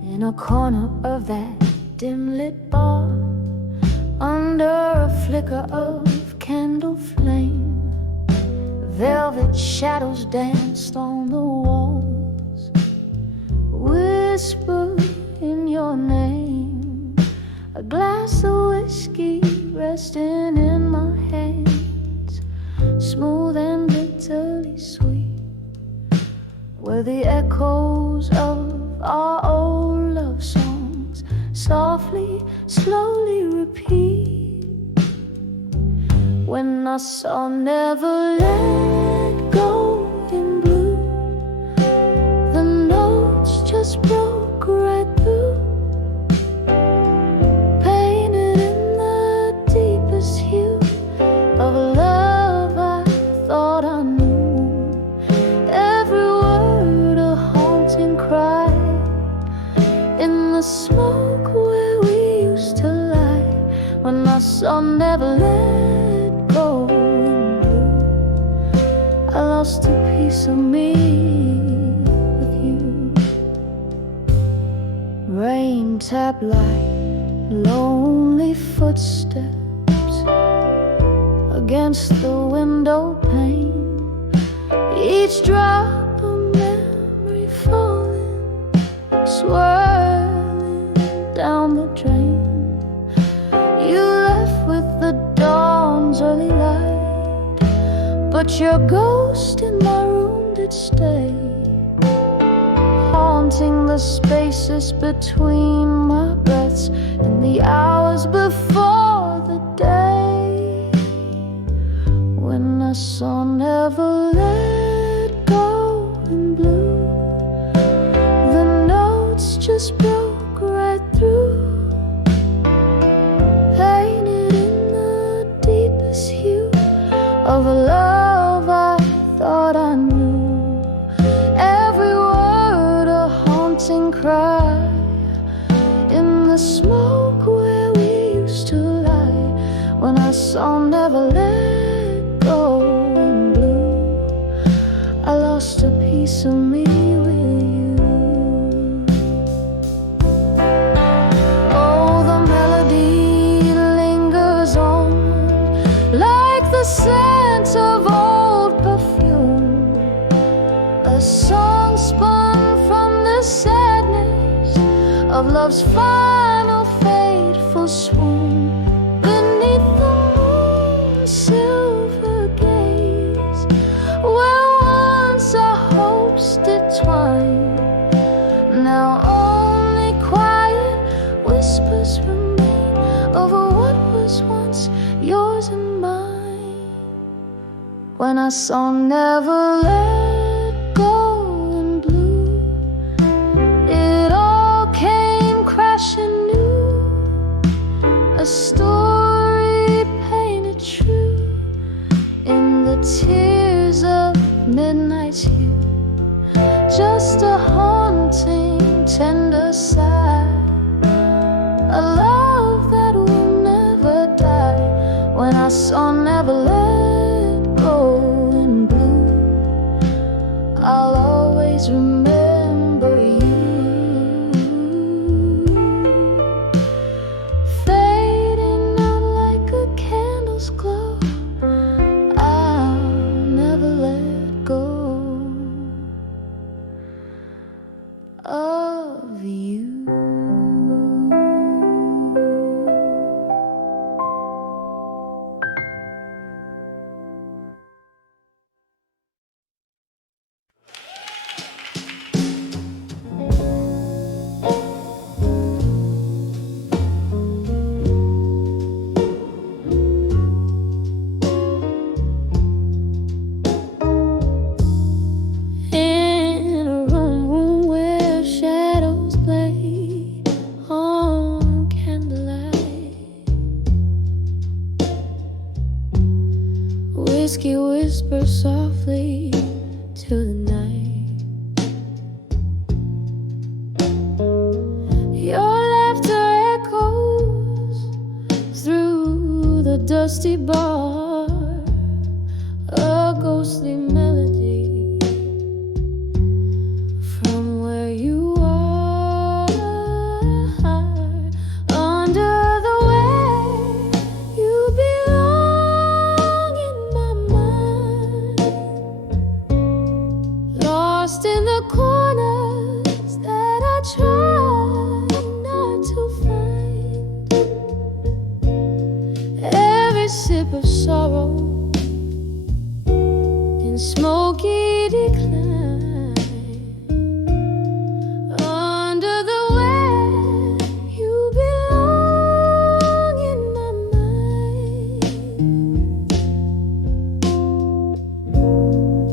In a corner of that dim-lit bar, under a flicker of candle flame, velvet shadows danced on the walls, whisper in your name. A glass of whiskey resting in my hands, smooth and bitterly sweet, were the echoes of our old love songs, softly, slowly repeat. When I saw Never Let Go in blue, the notes just broke right through, painted in the deepest hue of a love I thought I knew. Every word a haunting cry in the smoke where we used to lie. When I saw Never Let Go in blue, I lost a piece of me with you. Rain tap like lonely footsteps against the window pane, each drop a memory falling, swirling down the drain. You left with the dawn's early light, but your ghost in my room did stay, haunting the spaces between my breaths and the hours before the day. When I saw Never Let Go in blue, the notes just broke right through, smoke where we used to lie, when I saw never let go in blue, I lost a piece of me with you. Oh, the melody lingers on like the scent of old perfume, a song spun from the sadness of love's final fateful swoon. Beneath the moon's silver gaze, where once our hopes did twine, now only quiet whispers remain over what was once yours and mine. When I saw never let go in blue, it all came crashing new, a story painted true in the tears of midnight's hue, just a haunting tender sigh, a love that will never die. When I saw never let go in blue, I'll always remember you. Fading out like a candle's glow, I'll never let go of you. In a room where shadows play on candlelight, whiskey whispers softly to the night. Your laughter echoes through the dusty bar, a ghostly melody from where you are, under the way you belong in my mind, lost in the corners that I try not to find. Every sip of sorrow in smoky decline, under the way you belong in my mind.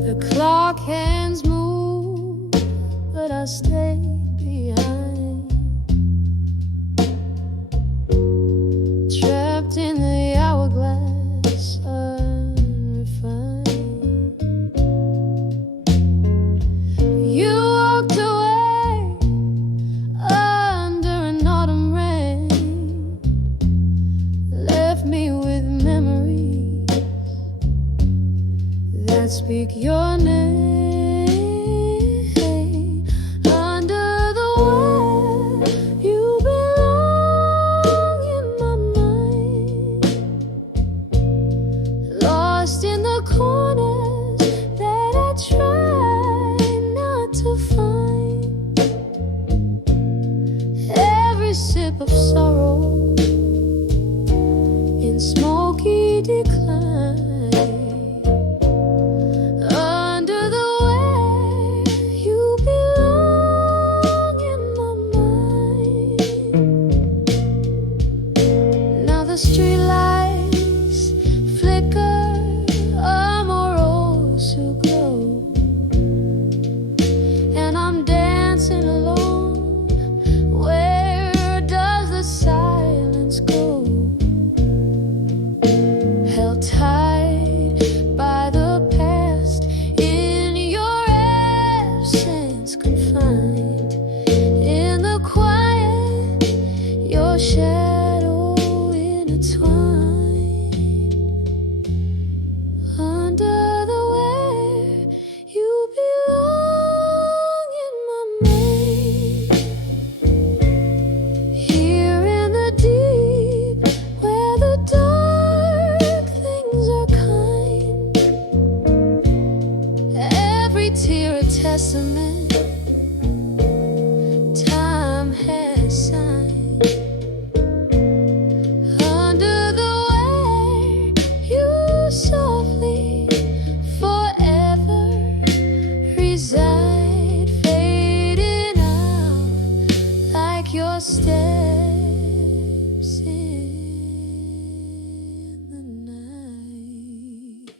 The clock hands move, but I stay behind, trapped in the hourglass unrefined. You walked away under an autumn rain, left me with memories that speak your name. Under the way you belong in my mind, lost in the corners that I try not to find. Every sip of sorrow in smoky decline, under the way you belong in my mind. Now the streetlights flicker, amorous who glow, and I'm dancing alone. Where does the silence go? Held tight by the past, in your absence confined, in the quiet your our steps in the night.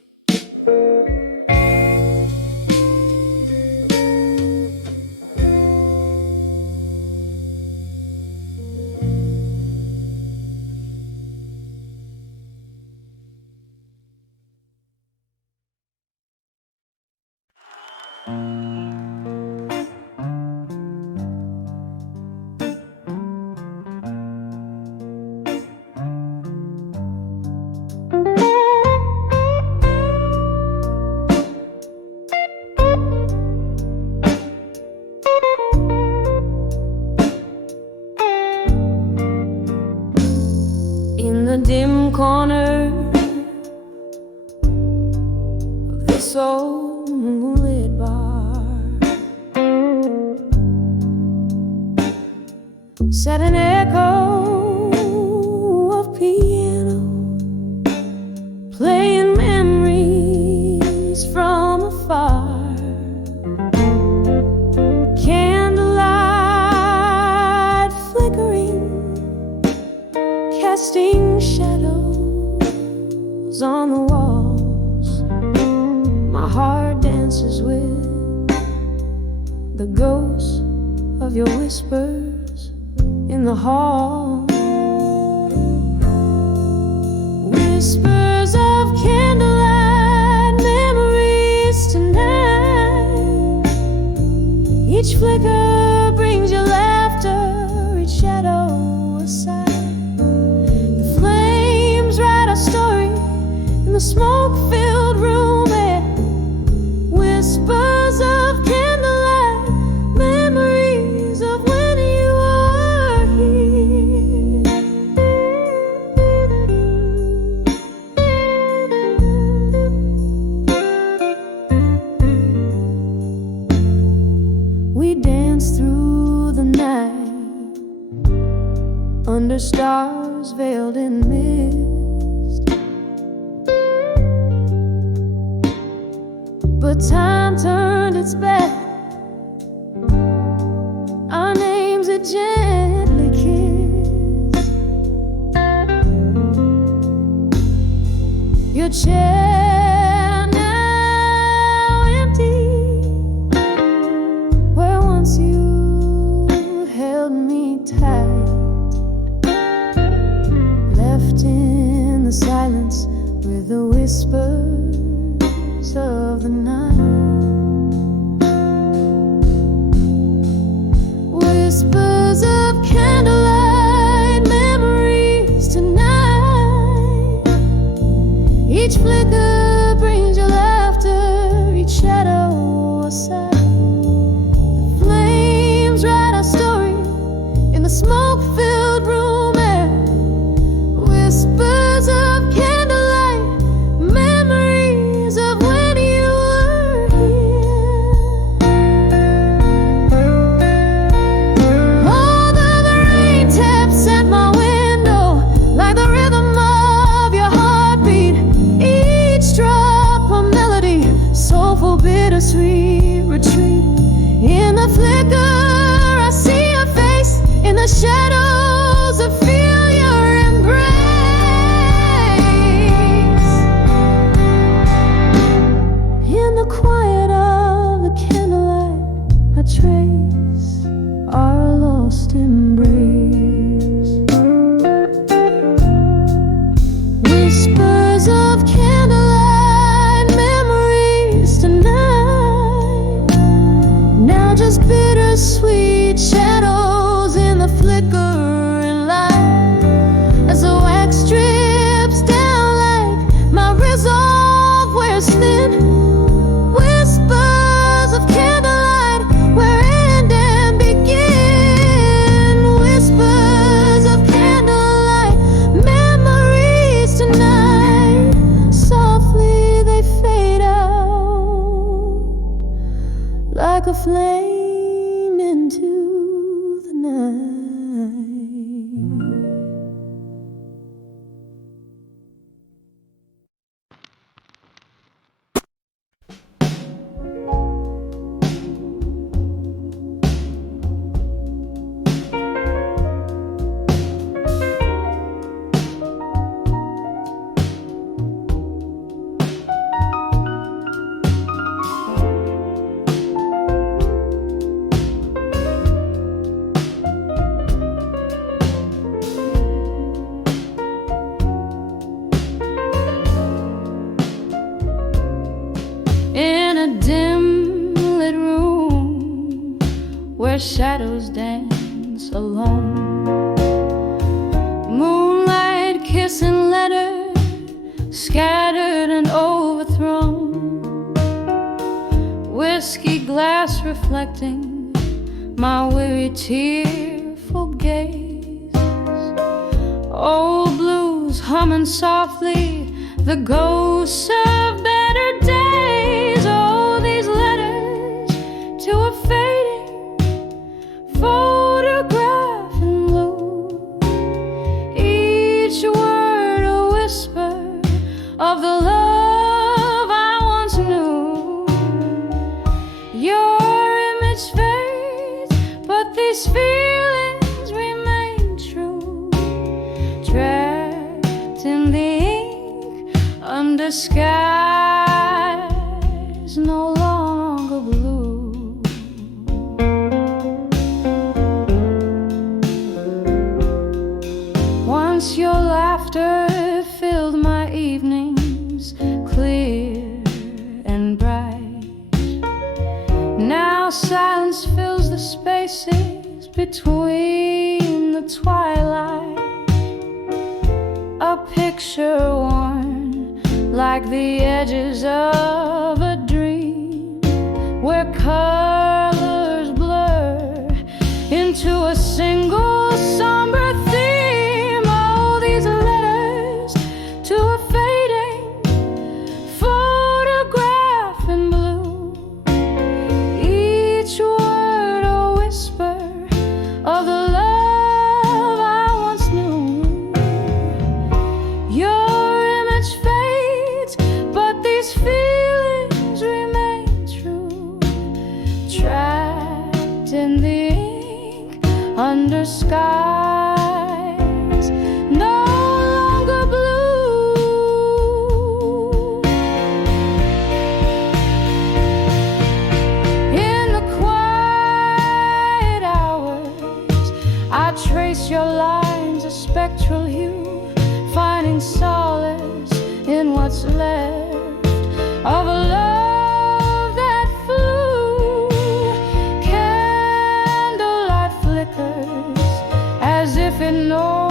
In the dim corner of this old moonlit bar sat an echo of piano, playing memories from afar. Candlelight flickering, casting shadows on the walls. My heart dances with the ghosts of your whispers in the hall. Whispers of candlelight memories tonight. Each flicker brings your laughter, each shadow a sigh. In the smoke-filled room air, whispers of candlelight, memories of when you were here. We danced through the night under stars veiled in mist. But time turned its back. Our names it gently kissed. Your chair now empty, where once you held me tight. Left in the silence with the whispers of the night. Whispers of candlelight memories tonight. Each flicker brings your laughter, each shadow a sigh. The flames write our story in the smoke-filled room air. Whispers of candlelight memories of when you were here. All the rain taps at my window, like the rhythm of your heartbeat. Each drop a melody, soulful, bittersweet retreat. In the flicker, I see your face in the shadow. shadows dance alone. Moonlight kissing letters scattered and overthrown. Whiskey glass reflecting my weary tearful gaze. Old blues humming softly, the ghosts of better days. Oh, these letters to a fading photograph in blue. Each word a whisper of the love I once knew. Your image fades, but these feelings remain true. Trapped in the ink under skies no longer blue. Once your laughter filled my evenings clear and bright. Now silence fills the spaces between the twilight. A picture worn like the edges of a dream, where colors blur into a single somber theme. Oh, these letters to a fading photograph in blue. Each word a whisper of the love I once knew. Your image fades, but these feelings remain true. Trapped in the ink under skies no longer blue. In the quiet hours, I trace your lines a spectral hue, finding solace in what's left of a love that flew. Candlelight flickers as if it knows